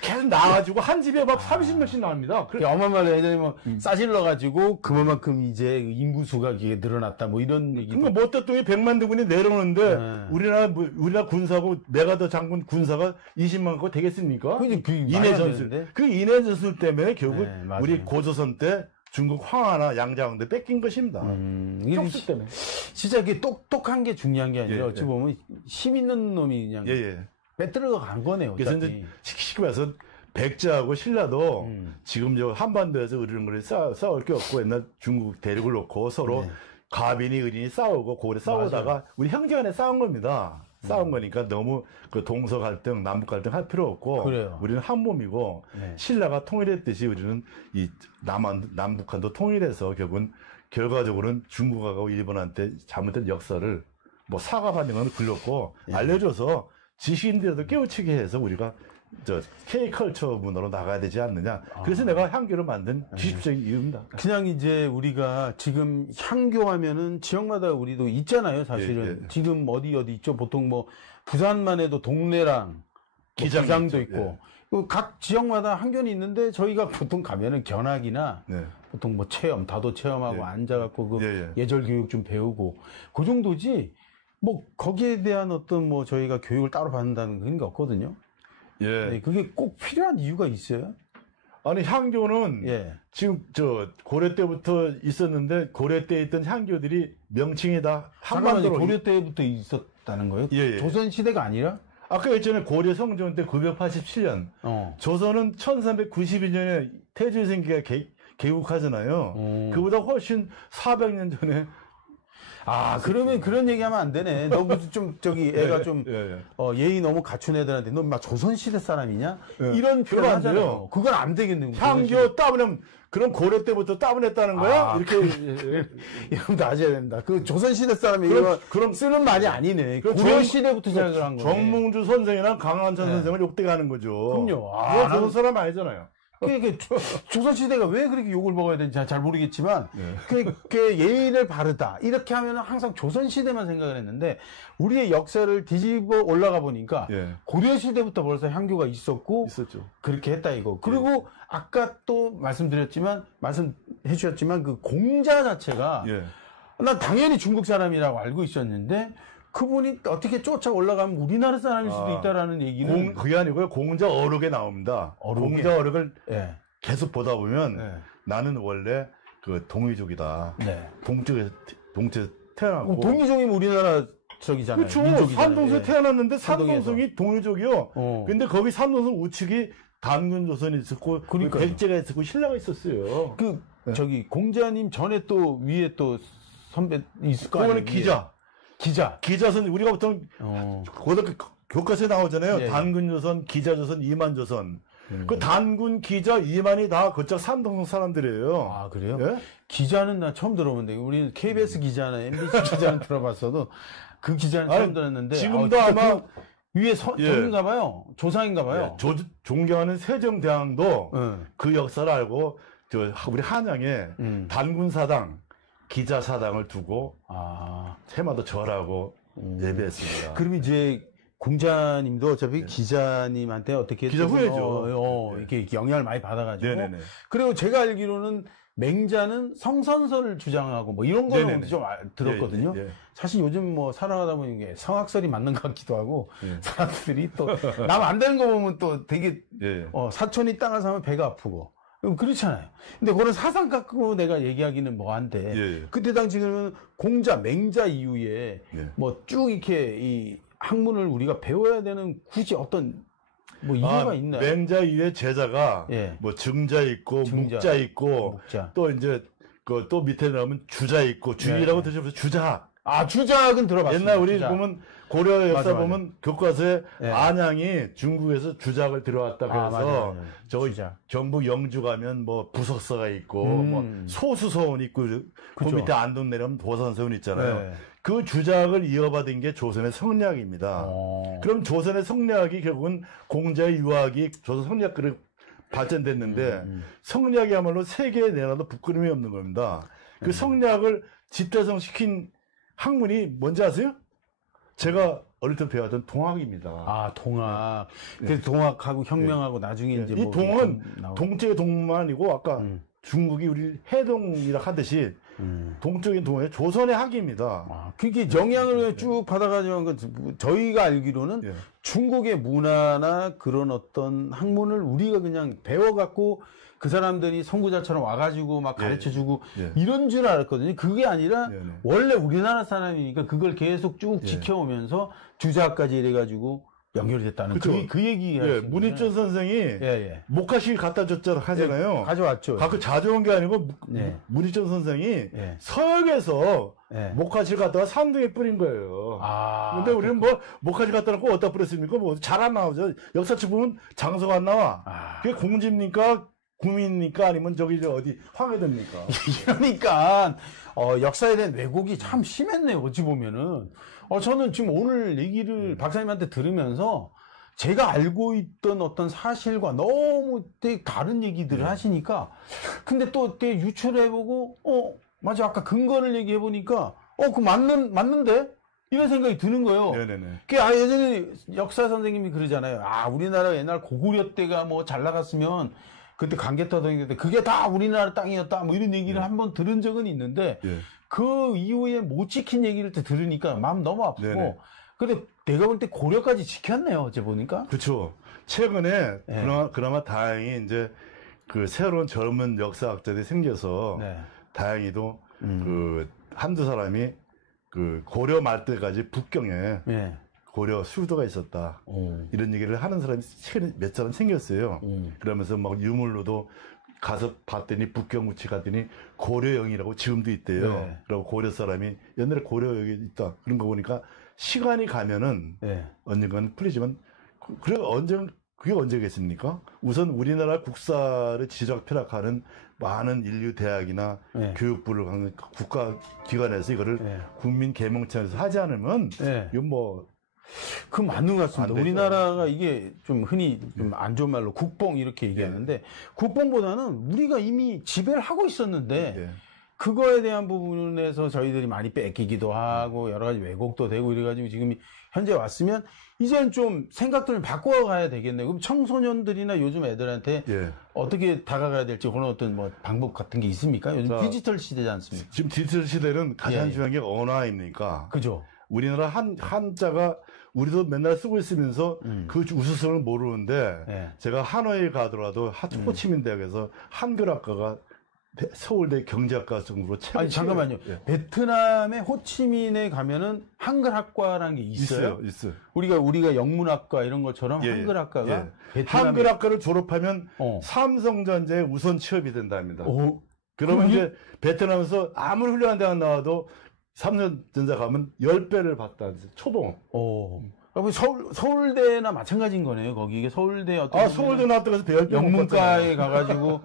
계속 나와가지고 한 집에 막 30명씩 나옵니다. 어마어마하게 애들이 뭐 싸질러가지고 그만큼 이제 인구수가 늘어났다 뭐 이런 얘기. 그러니까 못됐더니 100만 대군이 내려오는데 우리나라 군사고 메가더 장군 군사가 20만 거 되겠습니까? 인해 전술. 그 인해 전술 때문에 결국 우리 고조선 때 중국 황하나 양자왕도 뺏긴 것입니다. 쪽수 때문에. 진짜 이게 똑똑한 게 중요한 게 아니라 어찌 보면 힘 있는 놈이 그냥 빼들어 간 거네요. 그래서 이제 쉽게 말해서 백제하고 신라도 지금 저 한반도에서 으르렁거리 싸울 게 없고 옛날 중국 대륙을 놓고 서로 가빈이 의린이 싸우고 고래 싸우다가 우리 형제 간에 싸운 겁니다. 싸운 거니까 너무 그 동서 갈등, 남북 갈등 할 필요 없고 우리는 한 몸이고 신라가 통일했듯이 우리는 이 남북한도 통일해서 결과적으로는 중국하고 일본한테 잘못된 역사를 뭐 사과받는 건 글렀고 알려줘서 지식인들도 깨우치게 해서 우리가 저 K컬처 문화로 나가야 되지 않느냐. 그래서 내가 향교를 만든 기습적인 이유입니다. 그냥 이제 우리가 지금 향교하면은 지역마다 우리도 있잖아요, 사실은. 지금 어디 있죠? 보통 뭐 부산만 해도 동래랑 기장도 있고. 각 지역마다 향교는 있는데 저희가 보통 가면은 견학이나 보통 뭐 다도 체험하고 앉아갖고 그 예절 교육 좀 배우고 그 정도지. 뭐 거기에 대한 어떤 뭐 저희가 교육을 따로 받는다는 그런 게 없거든요. 그게 꼭 필요한 이유가 있어요? 아니 향교는 지금 저 고려 때부터 있었는데 고려 때 있던 향교들이 명칭이 다 한반도로 고려 때부터 있었다는 거예요? 조선 시대가 아니라? 아까 했잖아요. 고려 성종 때 987년. 조선은 1392년에 태조생기가 개국하잖아요. 그보다 훨씬 400년 전에. 그러면 그런 얘기하면 안 되네. 너 무슨 좀 애가 좀 예의 너무 갖춘 애들한테 너 막 조선시대 사람이냐? 이런 표현 하잖아요. 그건 안 되겠네. 향교 따분하면 그럼 고려 때부터 따분했다는 거야? 이렇게 이러면 낮아야 된다. 그 조선시대 사람이 그럼 쓰는 말이 아니네. 고려 시대부터 시작을 한 거네. 정몽주 선생이랑 강한찬 선생을 욕되게 는 거죠. 그럼요. 그거 조선 사람 아니잖아요. 조선시대가 왜 그렇게 욕을 먹어야 되는지 잘 모르겠지만, 그 예의를 바르다. 이렇게 하면 항상 조선시대만 생각을 했는데, 우리의 역사를 뒤집어 올라가 보니까, 고려시대부터 벌써 향교가 있었고, 그렇게 했다 이거. 그리고 아까 또 말씀해 주셨지만, 그 공자 자체가, 난 당연히 중국 사람이라고 알고 있었는데, 그분이 어떻게 쫓아 올라가면 우리나라 사람일 수도 있다라는 얘기는. 그게 아니고요. 공자 어록에 나옵니다. 공자 어록을 계속 보다 보면 나는 원래 그 동이족이다. 동쪽에서 태어났고. 동이족이면 우리나라 적이잖아요. 그렇죠. 산동성에 태어났는데 산동성이 동이족이요. 근데 거기 산동성 우측이 단군조선이 있었고, 백제가 있었고, 신라가 있었어요. 공자님 전에 또 위에 또 선배 있을 거 아니에요? 기자선 우리가 보통 고등학교 교과서에 나오잖아요. 단군조선, 기자조선, 이만조선. 그 단군, 기자, 이만이 다 그쪽 산동성 사람들이에요. 그래요? 기자는 나 처음 들어보는데 우리는 KBS 기자나 MBC 기자는 들어봤어도 그 기자는 처음 들었는데 지금도 아마 위에 저인가 봐요. 조상인가 봐요. 존경하는 세종대왕도 그 역사를 알고 우리 한양에 단군사당 기자사당을 두고 해마다 절하고 예배했습니다. 그럼 이제 공자님도 어차피 기자님한테 어떻게 기자 후예죠. 이렇게 영향을 많이 받아가지고. 그리고 제가 알기로는 맹자는 성선설을 주장하고 뭐 이런 거는 좀 들었거든요. 예. 사실 요즘 뭐 살아가다 보니 이게 성악설이 맞는 것 같기도 하고 사람들이 또 남 안 되는 거 보면 또 되게 사촌이 땅을 사면 배가 아프고 그렇잖아요. 근데 그런 사상 갖고 내가 얘기하기는 뭐한데 그때 당시에는 공자, 맹자 이후에 뭐 쭉 이렇게 이 학문을 우리가 배워야 되는 굳이 어떤 뭐 이유가 있나요? 맹자 이후에 제자가 뭐 증자 있고 묵자 있고 또 이제 그 또 밑에 나오면 주자 있고 주의라고 드셔서 주자. 주작은 들어봤어요. 옛날 우리 보면 고려 역사 보면 교과서에 안양이 중국에서 주작을 들어왔다 그래서 저 경북 영주 가면 뭐 부석사가 있고 뭐 소수서원 있고 그 밑에 안동 내려면 도산서원 있잖아요. 그 주작을 이어받은 게 조선의 성리학입니다. 그럼 조선의 성리학이 결국은 공자의 유학이 조선 성리학으로 발전됐는데 성리학이야말로 세계에 내놔도 부끄러움이 없는 겁니다. 그 성리학을 집대성시킨 학문이 뭔지 아세요? 제가 어릴 때 배웠던 동학입니다. 동학. 그래서 동학하고 혁명하고 나중에 이제 이 뭐 동은 동쪽의 동만 아니고 아까 중국이 우리 해동이라 하듯이 동쪽의 동해 조선의 학입니다. 그게 영향을 쭉 받아가지고 저희가 알기로는 중국의 문화나 그런 어떤 학문을 우리가 그냥 배워갖고 그 사람들이 선구자처럼 와가지고 막 가르쳐주고 이런 줄 알았거든요. 그게 아니라 원래 우리나라 사람이니까 그걸 계속 쭉 지켜오면서 주자까지 이래가지고 연결이 됐다는 그 얘기. 문희준 선생이 목화실 갖다 줬잖아 하잖아요. 가져왔죠. 가끔 자주온 게 아니고 문희준 선생이 서역에서 목화실 갖다가 산등에 뿌린 거예요. 근데 우리는 뭐 목화실 갖다 놓고 어디다 뿌렸습니까? 뭐 잘 안 나오죠. 역사책 보면 장소가 안 나와. 그게 공지입니까? 국민입니까? 아니면 저기 어디 황해도입니까? 그러니까 역사에 대한 왜곡이 참 심했네요. 어찌 보면은 저는 지금 오늘 얘기를 박사님한테 들으면서 제가 알고 있던 어떤 사실과 너무 되게 다른 얘기들을 하시니까 근데 또 되게 유출해보고 맞아 아까 근거를 얘기해보니까 그 맞는데? 이런 생각이 드는 거예요. 예전에 역사 선생님이 그러잖아요. 우리나라 옛날 고구려 때가 뭐 잘 나갔으면 그때 강개토동인데 그게 다 우리나라 땅이었다 뭐 이런 얘기를 한번 들은 적은 있는데 그 이후에 못 지킨 얘기를 또 들으니까 마음 너무 아프고 근데 내가 볼 때 고려까지 지켰네요. 어제 보니까. 그렇죠. 최근에 그나마 다행히 이제 그 새로운 젊은 역사학자들이 생겨서 다행히도 그 한두 사람이 그 고려 말 때까지 북경에 고려 수도가 있었다. 이런 얘기를 하는 사람이 최근에 몇 사람 생겼어요. 그러면서 막 유물로도 가서 봤더니 북경우치 갔더니 고려영이라고 지금도 있대요. 그리고 고려 사람이 옛날에 고려영이 있다. 그런 거 보니까 시간이 가면은 언젠가는 풀리지만 그게 언제겠습니까? 우선 우리나라 국사를 지적펴락하는 많은 인류 대학이나 교육부를 하는 국가기관에서 이거를 국민 계몽청에서 하지 않으면 이건 뭐 그 맞는 것 같습니다. 우리나라가 이게 좀 흔히 좀 안 좋은 말로 국뽕 이렇게 얘기하는데 국뽕보다는 우리가 이미 지배를 하고 있었는데 그거에 대한 부분에서 저희들이 많이 뺏기기도 하고 여러 가지 왜곡도 되고 이래가지고 지금 현재 왔으면 이제는 좀 생각들을 바꿔가야 되겠네요. 그럼 청소년들이나 요즘 애들한테 어떻게 다가가야 될지 그런 어떤 뭐 방법 같은 게 있습니까? 요즘 디지털 시대지 않습니까? 지금 디지털 시대는 가장 중요한 게 언어입니까? 그죠. 우리나라 한자가 우리도 맨날 쓰고 있으면서 그 우수성을 모르는데 제가 하노이에 가더라도 호치민 대학에서 한글학과가 서울대 경제학과 정도로 최고. 아니 잠깐만요. 베트남의 호치민에 가면은 한글학과라는 게 있어요. 있어요. 우리가 영문학과 이런 것처럼 한글학과가 한글학과를 졸업하면 삼성전자에 우선 취업이 된답니다. 그러면 이제 베트남에서 아무리 훌륭한 대학 나와도 삼성전자 가면 10배를 받다. 초봉. 그럼 서울대나 마찬가지인 거네요. 거기 이게 서울대 어떤 서울대 나왔다 그래서 배열 영문과에 가가지고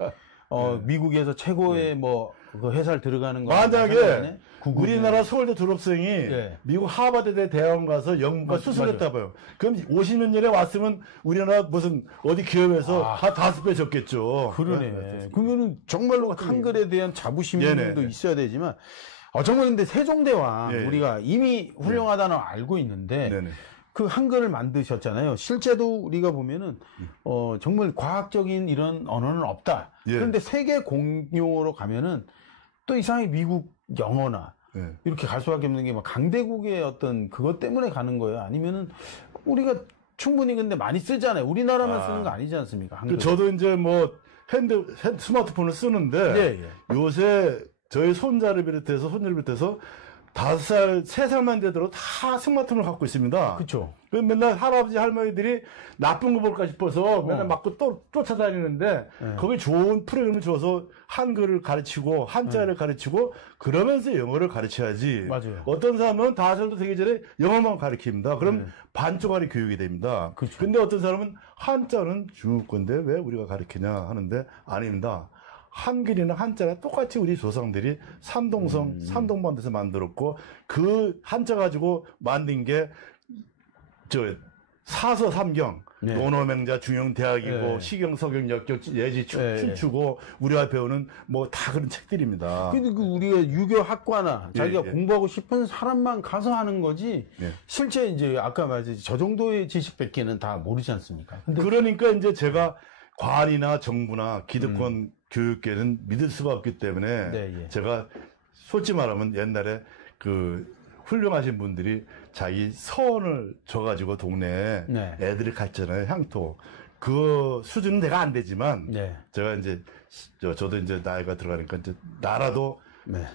미국에서 최고의 뭐 그 회사를 들어가는 거. 만약에 우리나라 서울대 졸업생이 미국 하버드대 대학원 가서 영문과 수술했다 봐요. 그럼 50년 전에 왔으면 우리나라 무슨 어디 기업에서 한 5배 적겠죠. 그러네. 그러면은 정말로 한글에 대한 자부심도 있어야 되지만. 정말 근데 세종대왕 우리가 이미 훌륭하다는 걸 알고 있는데 그 한글을 만드셨잖아요. 실제도 우리가 보면은 정말 과학적인 이런 언어는 없다. 예. 그런데 세계 공용어로 가면은 또 이상하게 미국 영어나 예. 이렇게 갈 수밖에 없는 게 막 강대국의 어떤 그것 때문에 가는 거예요. 아니면은 우리가 충분히 근데 많이 쓰잖아요. 우리나라만 쓰는 거 아니지 않습니까? 한글. 저도 이제 뭐 스마트폰을 쓰는데 예, 예. 요새 저희 손자를 비롯해서 5살, 3살만 되도록 다 스마트폰을 갖고 있습니다. 그렇죠. 맨날 할아버지, 할머니들이 나쁜 거 볼까 싶어서 맨날 맞고 쫓아다니는데 거기 좋은 프로그램을 줘서 한글을 가르치고 한자를 가르치고 그러면서 영어를 가르쳐야지. 맞아요. 어떤 사람은 5살도 되기 전에 영어만 가르칩니다. 그럼 반쪽짜리 교육이 됩니다. 그렇죠. 근데 어떤 사람은 한자는 중국 건데 왜 우리가 가르치냐 하는데 아닙니다. 한글이나 한자랑 똑같이 우리 조상들이 삼동반도에서 만들었고 그 한자 가지고 만든 게 사서 삼경, 네. 논어맹자 중용대학이고 네. 시경, 서경, 역경, 예지, 네. 춘추고 우리가 배우는 뭐 다 그런 책들입니다. 근데 그 우리가 유교 학과나 자기가 예. 공부하고 싶은 사람만 가서 하는 거지. 예. 실제 이제 아까 말했듯이 저 정도의 지식밖에는 다 모르지 않습니까? 근데 그러니까 이제 제가 관이나 정부나 기득권 교육계는 믿을 수가 없기 때문에 네, 예. 제가 솔직히 말하면 옛날에 그 훌륭하신 분들이 자기 서원을 줘가지고 동네에 네. 애들이 갔잖아요. 향토. 그 수준은 내가 안 되지만 네. 제가 이제 저도 이제 나이가 들어가니까 이제 나라도 네.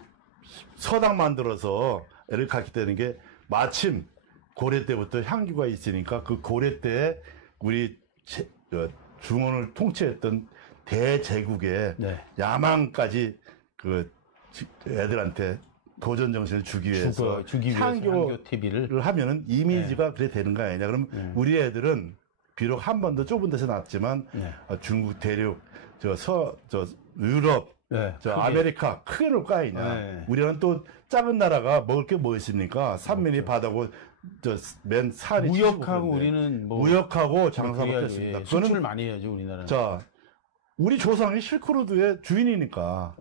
서당 만들어서 애를 갖게 되는 게 마침 고려 때부터 향교가 있으니까 그 고려 때에 우리 중원을 통치했던 대제국의 네. 야망까지 그 애들한테 도전 정신을 주기 위해서 주기 위해서 향교 TV를 하면은 이미지가 그래 되는 거 아니냐. 그럼 우리 애들은 비록 한 번 더 좁은 데서 났지만 중국 대륙, 유럽, 네, 저 크게. 아메리카 크게 놀 거 아니냐. 네. 우리는 또 작은 나라가 먹을 게 뭐 있습니까? 산면이 바다고 맨 산이 무역하고 치고 우리는 뭐 무역하고 장사밖에 그래야지. 없습니다. 수출 많이 해야죠 우리나라는. 자, 우리 조상이 실크로드의 주인이니까.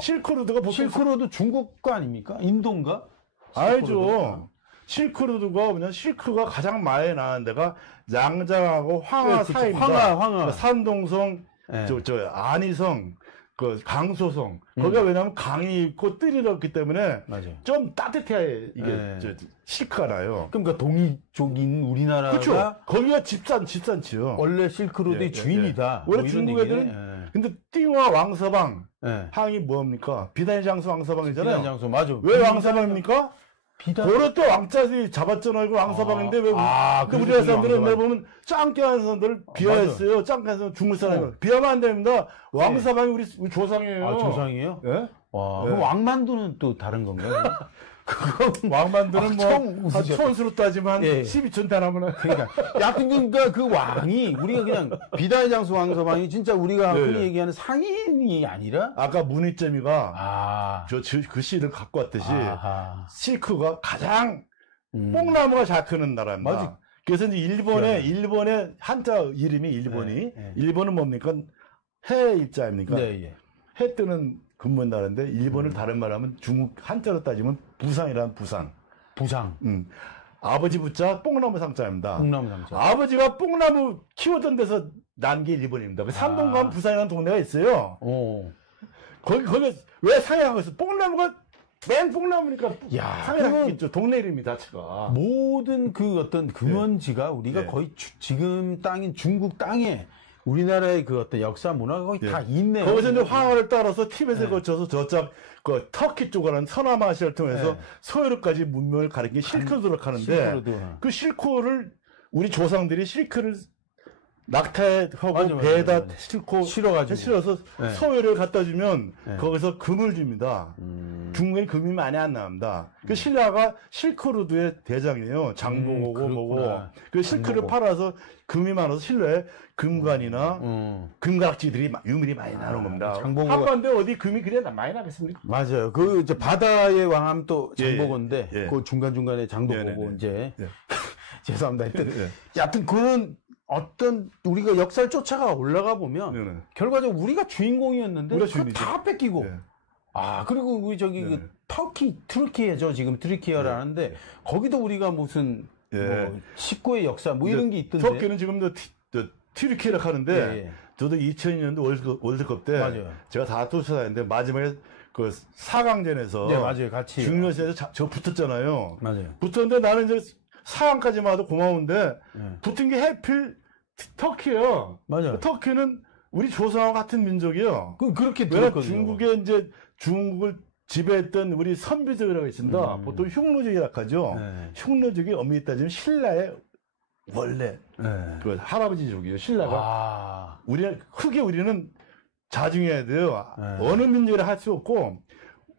실크로드가 보통 실크로드 중국 거 아닙니까? 인도인가? 알죠. 실크로드가 그냥 실크가 가장 많이 나는 데가 양장하고 황하 그렇죠. 사이입니다. 황하. 그러니까 산동성, 네. 안희성, 그 강소성. 거기가 왜냐면 강이 있고 뜰이 없기 때문에 맞아요. 좀 따뜻해야 이게 네. 실크가 나요. 그러니까 동이족인 우리나라가 그렇죠. 거기가 집산지요. 원래 실크로드의 주인이다. 원래 뭐 이런 중국 얘기네. 애들은 근데 띵와 왕서방 예. 항이 뭡니까? 비단의 장수 왕서방이잖아요. 비단 장수 맞아. 왜 왕서방입니까? 비단 고려 때 왕자들이 잡았잖아요. 그 왕서방인데 왜 근데 우리나라 사람들은 왕서방. 내 보면 짱깨하는 사람들을 비하했어요. 짱깨하는 사람 중국 사람을 비하면 안 됩니다. 왕서방이 우리 조상이에요. 아, 조상이에요? 예? 와, 예. 그럼 왕만두는 또 다른 건가요? 그건 왕만두는 처음 뭐 웃으셨다. 촌수로 따지면 예. 12촌 대나무는 그러니까 여하튼 그러니까 그 왕이 우리가 그냥 비단의 장수 왕서방이 진짜 우리가 흔히 얘기하는 상인이 아니라 아까 문희점이가 그 시를 갖고 왔듯이 아하. 실크가 가장 뽕나무가 잘 크는 나라입니다. 맞아. 그래서 이제 일본의 한자 이름이 일본이 일본은 뭡니까? 해 입자 아닙니까? 네, 예. 해 뜨는 근무한 나라인데 일본을 다른 말하면 중국 한자로 따지면 부상이란 부상. 부상. 아버지 부자 뽕나무 상자입니다. 뽕나무 상자. 아버지가 뽕나무 키우던 데서 난 게 일본입니다. 산동 가면 부산이라는 동네가 있어요. 거기 왜 상해하고 있어? 뽕나무가 맨 뽕나무니까 상해하겠죠. 동네 이름이 자체가. 모든 그 어떤 근원지가 우리가 거의 지금 땅인 중국 땅에 우리나라의 그 어떤 역사 문화가 거의 다 있네요. 거기서 이제 황하를 따라서 티벳에 거쳐서 저쪽 그 터키 쪽으로는 서남아시아를 통해서 서유럽까지 문명을 가리킨 게 실크로드라고 하는데 그 실크를 우리 조상들이 실크를 낙타하고 배에다 실어서 서유를 갖다 주면 거기서 금을 줍니다. 중국에 금이 많이 안 나옵니다. 그 신라가 실크로드의 대장이에요. 장보고고 뭐고. 그 실크를 팔아서 금이 많아서 신라에 금관이나 금가락지들이 유물이 많이 나오는 겁니다. 한반도에 어디 금이 그래 많이 나겠습니까? 맞아요. 그 이제 바다의 왕함 또 장보고인데 그 중간중간에 장보고 이제 죄송합니다. 하여튼 여하튼 그런 어떤 우리가 역사를 쫓아가 올라가 보면 결과적으로 우리가 주인공이었는데 그걸 다 뺏기고 그리고 우리 저기 그 터키 트르키예죠. 지금 트르키어라는데 거기도 우리가 무슨 뭐 식구의 역사 뭐 이런 게 있던데. 터키는 지금도 튀르키예라고 하는데 저도 2002년도 월드컵 때 맞아요. 제가 다 쫓아다녔는데 마지막에 그 4강전에서 맞아요. 같이 중요시에서 저 붙었잖아요. 맞아요. 붙었는데 나는 이제 4강까지만 와도 고마운데 붙은 게 해필 터키예요. 맞아요. 터키는 우리 조상과 같은 민족이요. 그렇게 왜냐면 중국에 이제 중국을 지배했던 우리 선비족이라고 있습니다. 보통 흉노족이라고 하죠. 흉노족이 엄밀히 따지면 신라의 원래 그 할아버지족이에요. 신라가 우리는 자중해야 돼요. 어느 민족이라 할 수 없고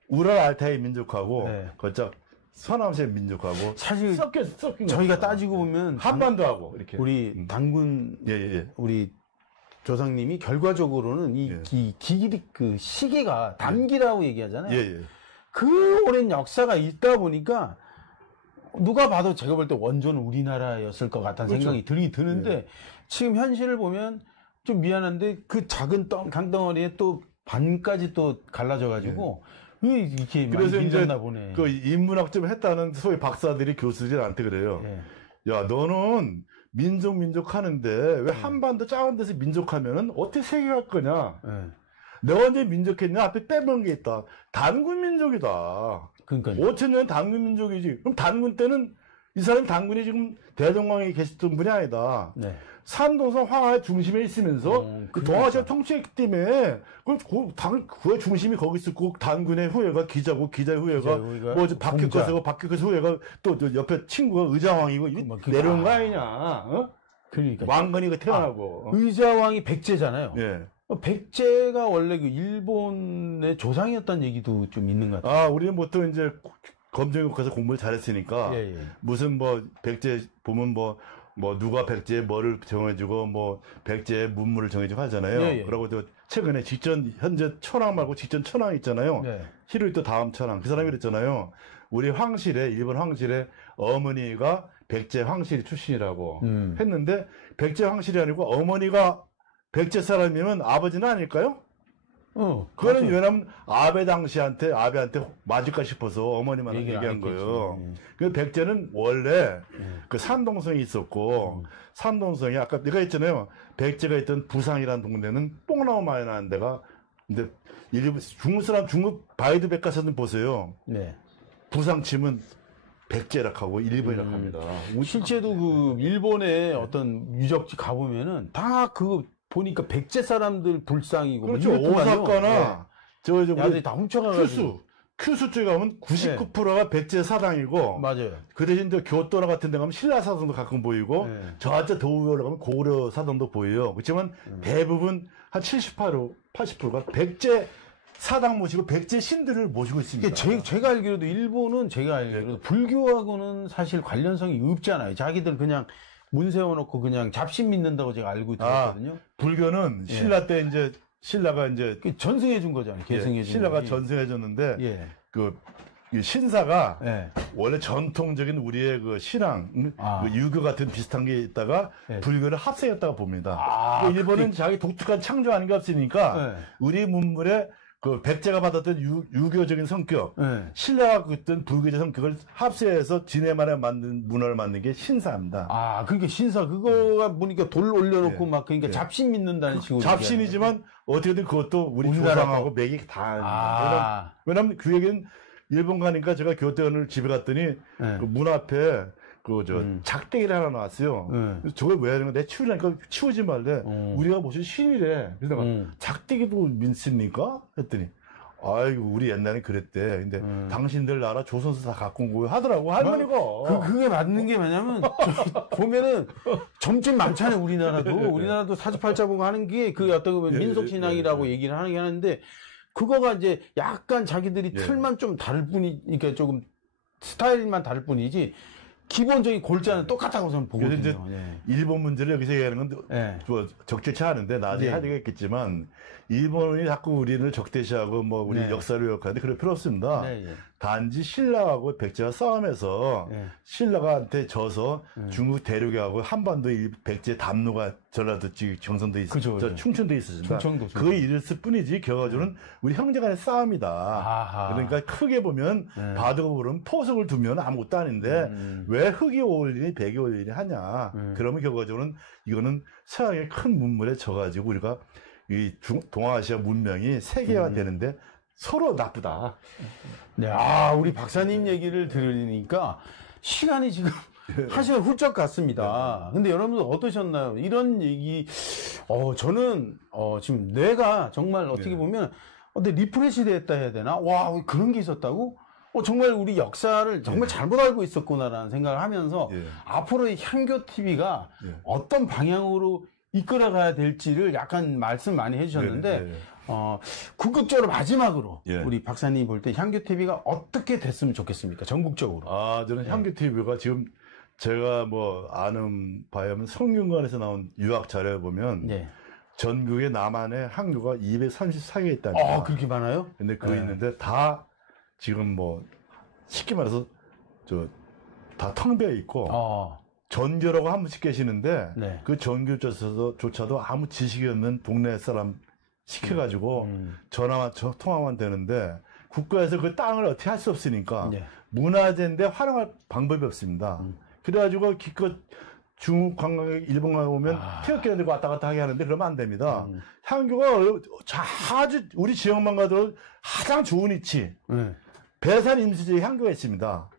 우랄 알타이 민족하고 거짝 서남시의 민족하고 사실 섞인 저희가 따지고 보면 한반도하고 이렇게 우리 당군 우리 조상님이 결과적으로는 이 기rik 그 시계가 단기라고 얘기하잖아요. 그 오랜 역사가 있다 보니까 누가 봐도 제가 볼 때 원조는 우리나라였을 것 같다는 생각이 들긴 드는데 지금 현실을 보면 좀 미안한데 그 작은 강덩어리에 또 반까지 또 갈라져 가지고 이렇게 그래서 많이 이제 보네. 그 인문학 좀 했다는 소위 박사들이 교수들한테 그래요. 야, 너는 민족 하는데 왜 한반도 작은 데서 민족하면은 어떻게 세계할 거냐? 내가 언제 민족했냐? 앞에 빼먹은 게 있다. 단군 민족이다. 그러니까요. 5,000년 단군 민족이지. 그럼 단군 때는 이 사람이 단군이 지금 대동강에 계셨던 분이 아니다. 산동성 황하의 중심에 있으면서 그 동아시아 통치했기 때문에 그 중심이 거기 있었고 단군의 후예가 기자고 기자의 후예가 뭐 박혁거세고 박혁거세 후예가 또 옆에 친구가 의자왕이고 내려온 거 아니냐? 어? 그러니까 왕건이가 태어나고 의자왕이 백제잖아요. 백제가 원래 그 일본의 조상이었다는 얘기도 좀 있는 것 같아요. 우리는 보통 이제 검정고에서 공부를 잘했으니까 무슨 뭐 백제 보면 뭐 누가 백제의 뭐를 정해주고 뭐 백제의 문물을 정해주고 하잖아요. 그러고 또 최근에 현재 천황 말고 직전 천황 있잖아요. 히로히토 다음 천황 그 사람이 그랬잖아요. 우리 일본 황실의 어머니가 백제 황실 출신이라고 했는데 백제 황실이 아니고 어머니가 백제 사람이면 아버지는 아닐까요? 그거는 왜냐면 아베한테 맞을까 싶어서 어머니만 얘기한 거예요. 그 백제는 원래 그 산동성이 있었고 산동성이 아까 내가 했잖아요. 백제가 있던 부상이라는 동네는 뽕나무 많이 나는 데가 근데 중국 바이드 백과사전 보세요. 부상 치면 백제라고 하고 일본이라고 합니다. 실제도 그 일본의 어떤 유적지 가보면은 다 보니까 백제 사람들 불상이고 그렇죠. 오사카나 우리 다 훔쳐가가지고 큐수 쪽에 가면 99%가 백제 사당이고 맞아요. 그 대신 교토나 같은 데 가면 신라 사당도 가끔 보이고 저한테 도우에 올라가면 고구려 사당도 보여요. 그렇지만 대부분 한 80%가 백제 사당 모시고 백제 신들을 모시고 있습니다. 제가 알기로도 일본은 불교하고는 사실 관련성이 없잖아요. 자기들 그냥 문 세워놓고 그냥 잡신 믿는다고 제가 알고 들었거든요. 불교는 신라 때 이제 신라가 이제 전승해 준 거잖아요. 계승해 준 신라가 전승해 줬는데 그 신사가 원래 전통적인 우리의 그 신앙, 그 유교 같은 비슷한 게 있다가 불교를 합세했다고 봅니다. 일본은 자기 독특한 창조하는 게 없으니까 우리 문물에 그 백제가 받았던 유교적인 성격, 신라가 그랬던 불교적 성격을 합세해서 지네만에 만든 문화를 만든 게 신사입니다. 그러니까 신사 그거가 보니까 돌 올려놓고 막 그러니까 잡신 믿는다는 식으로. 잡신이지만 어떻게든 그것도 우리 조상하고 맥이 다. 왜냐면 그 얘기는 일본 가니까 제가 교대원을 집에 갔더니 그 문 앞에 작대기를 하나 놨어요. 저걸 왜 하는 거야? 내 치우라니까 치우지 말래. 우리가 무슨 신이래. 그래서 내가 작대기도 믿습니까? 했더니 아이고 우리 옛날에 그랬대. 근데 당신들 나라 조선서 다 갖고 온 거예요 하더라고 할머니가. 그게 맞는 게 뭐냐면 보면은 점집 많잖아요. 우리나라도 사주팔자 보고 하는 게 그 어떤 민속신앙이라고 얘기를 하는데 그거가 이제 약간 자기들이 틀만 좀 다를 뿐이 그러니까 조금 스타일만 다를 뿐이지. 기본적인 골자는 똑같다고 저는 보거든요. 이제 일본 문제를 여기서 얘기하는 건 적절치 않은데 나중에 할 얘기가 있겠지만 일본이 자꾸 우리를 적대시하고 뭐 우리 역사를 왜곡하는데 그럴 필요 없습니다. 단지 신라하고 백제가 싸움해서 신라한테 져서 중국 대륙하고 한반도 백제 담로가 전라도 쪽 경선도 있었죠. 그렇죠. 충청도 있었습니다. 그 일했을 뿐이지 결과적으로는 우리 형제간의 싸움이다. 아하. 그러니까 크게 보면 바둑으로 보면 포석을 두면 아무것도 아닌데 왜 흑이 어울리니 백이 어울리니 하냐. 그러면 결과적으로는 이거는 서양의 큰 문물에 져가지고 우리가 이 동아시아 문명이 세계화 되는데 서로 나쁘다. 네, 우리 박사님 얘기를 들으니까 시간이 지금 1시간 훌쩍 갔습니다. 근데 여러분들 어떠셨나요? 이런 얘기, 저는, 지금 뇌가 정말 어떻게 보면, 근데 리프레시 됐다 해야 되나? 와, 그런 게 있었다고? 정말 우리 역사를 정말 잘못 알고 있었구나라는 생각을 하면서 앞으로 이 향교TV가 어떤 방향으로 이끌어가야 될지를 약간 말씀 많이 해주셨는데, 궁극적으로 마지막으로 우리 박사님 볼 때 향교TV가 어떻게 됐으면 좋겠습니까? 전국적으로. 저는 향교TV가 지금 제가 뭐 아는 바에는 성균관에서 나온 유학 자료에 보면 전국에 남한의 향교가 234개 있답니다. 그렇게 많아요? 근데 그거 있는데 다 지금 뭐 쉽게 말해서 다 텅 비어 있고 전교라고 한 분씩 계시는데 그 전교조차도 아무 지식이 없는 동네 사람 시켜가지고 통화만 되는데 국가에서 그 땅을 어떻게 할 수 없으니까 문화재인데 활용할 방법이 없습니다. 그래가지고 기껏 중국 관광객, 일본 관광 오면 태극기를 들고 왔다 갔다 하게 하는데 그러면 안 됩니다. 향교가 아주 우리 지역만 가도 가장 좋은 위치 배산 임수지에 향교가 있습니다.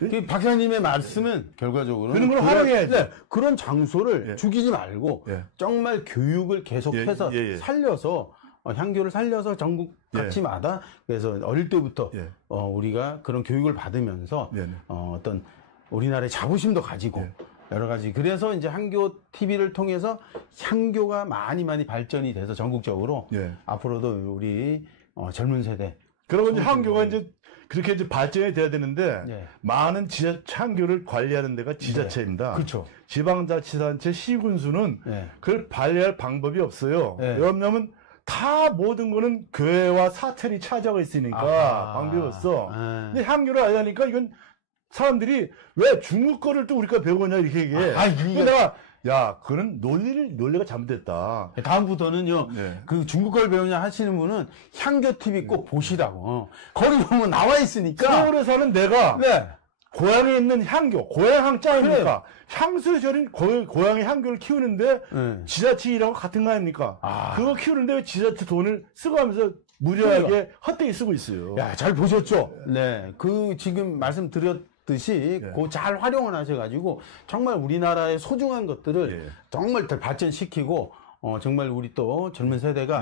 그 박사님의 말씀은 결과적으로 그런 걸 활용해야지. 그런 장소를 죽이지 말고 정말 교육을 계속해서 살려서 향교를 살려서 전국 각지마다 그래서 어릴 때부터 우리가 그런 교육을 받으면서 어떤 우리나라의 자부심도 가지고 여러 가지 그래서 이제 향교TV를 통해서 향교가 많이 발전이 돼서 전국적으로 앞으로도 우리 젊은 세대 그러면 이제 향교가 이제 그렇게 이제 발전이 돼야 되는데 많은 향교를 관리하는 데가 지자체입니다. 그렇죠. 지방자치단체 시군수는 그걸 관리할 방법이 없어요. 왜냐하면 다 모든 거는 교회와 사찰이 차지하고 있으니까 방법이 없어. 근데 향교를 알려니까 이건 사람들이 왜 중국 거를 또 우리가 배우냐 이렇게 얘기해. 내가 그거는 논리가 잘못됐다. 다음부터는요, 그 중국 걸 배우냐 하시는 분은 향교TV 꼭 보시라고. 거기 보면 나와 있으니까. 서울에 사는 내가 고향에 있는 향교, 고향 짱이니까 향수를 절인 고향의 향교를 키우는데 지자체 일하고 같은 거 아닙니까? 그거 키우는데 왜 지자체 돈을 쓰고 하면서 무료하게 헛되이 쓰고 있어요. 잘 보셨죠? 그 지금 말씀드렸듯이 그 잘 활용을 하셔가지고 정말 우리나라의 소중한 것들을 정말 더 발전시키고 정말 우리 또 젊은 세대가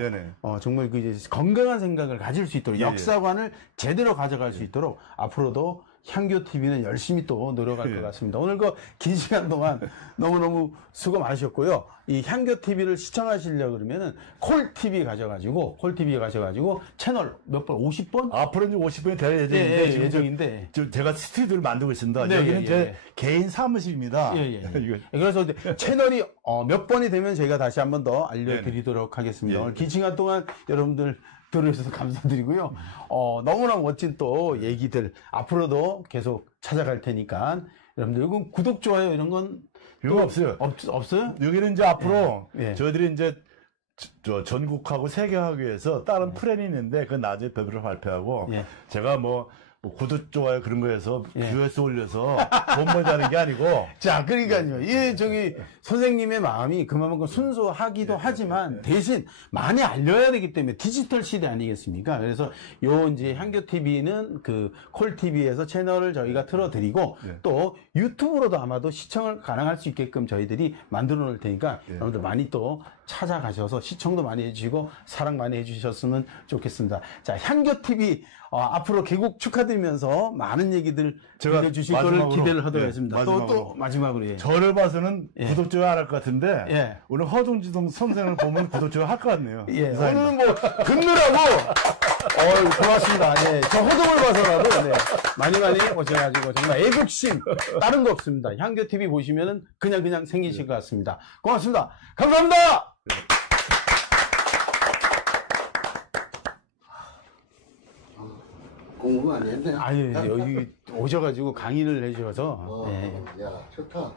정말 그 이제 건강한 생각을 가질 수 있도록 역사관을 제대로 가져갈 수 있도록 앞으로도 향교TV는 열심히 또 노력할 것 같습니다. 오늘 그 긴 시간 동안 너무너무 수고 많으셨고요. 이 향교TV를 시청하시려고 그러면은 콜TV 가셔가지고 채널 몇 번? 50번? 앞으로는 50번이 될 예정인데 예정인데 지금 제가 스튜디오를 만들고 있습니다. 여기는 제 개인 사무실입니다. 그래서 채널이 몇 번이 되면 저희가 다시 한 번 더 알려드리도록 하겠습니다. 오늘 긴 시간 동안 여러분들 들어주셔서 감사드리고요. 너무나 멋진 또 얘기들 앞으로도 계속 찾아갈 테니까 여러분들 이건 구독, 좋아요 이런 건 이거 없어요. 없어요? 여기는 이제 앞으로 저희들이 이제 전국하고 세계하기 위해서 다른 플랜이 있는데 그건 나중에 별도로 발표하고 제가 뭐 구독, 좋아요 그런 거에서 뷰에서 올려서 돈 벌자는 게 아니고 자, 그러니까요. 저기 선생님의 마음이 그만큼 순수하기도 하지만 대신 많이 알려야 되기 때문에 디지털 시대 아니겠습니까? 그래서 이제 향교TV는 그 콜TV에서 채널을 저희가 틀어드리고 또 유튜브로도 아마도 시청을 가능할 수 있게끔 저희들이 만들어 놓을 테니까 여러분들 많이 또 찾아가셔서 시청도 많이 해주시고 사랑 많이 해주셨으면 좋겠습니다. 자, 향교TV 앞으로 개국 축하드리면서 많은 얘기들 들려주실 거를 기대를 하도록 하겠습니다. 또 마지막으로 저를 봐서는 구독, 좋아요 안 할 것 같은데 오늘 허동지동 선생을 보면 구독, 좋아요 할 것 같네요. 오늘은 뭐 듣느라고 고맙습니다. 저 허동을 봐서라도 많이 오셔가지고 정말 애국심 다른 거 없습니다. 향교TV 보시면은 그냥 생기실 것 같습니다. 고맙습니다. 감사합니다. 공부 많이 했네. 아니, 여기 오셔가지고 강의를 해주셔서. 예. 야, 좋다.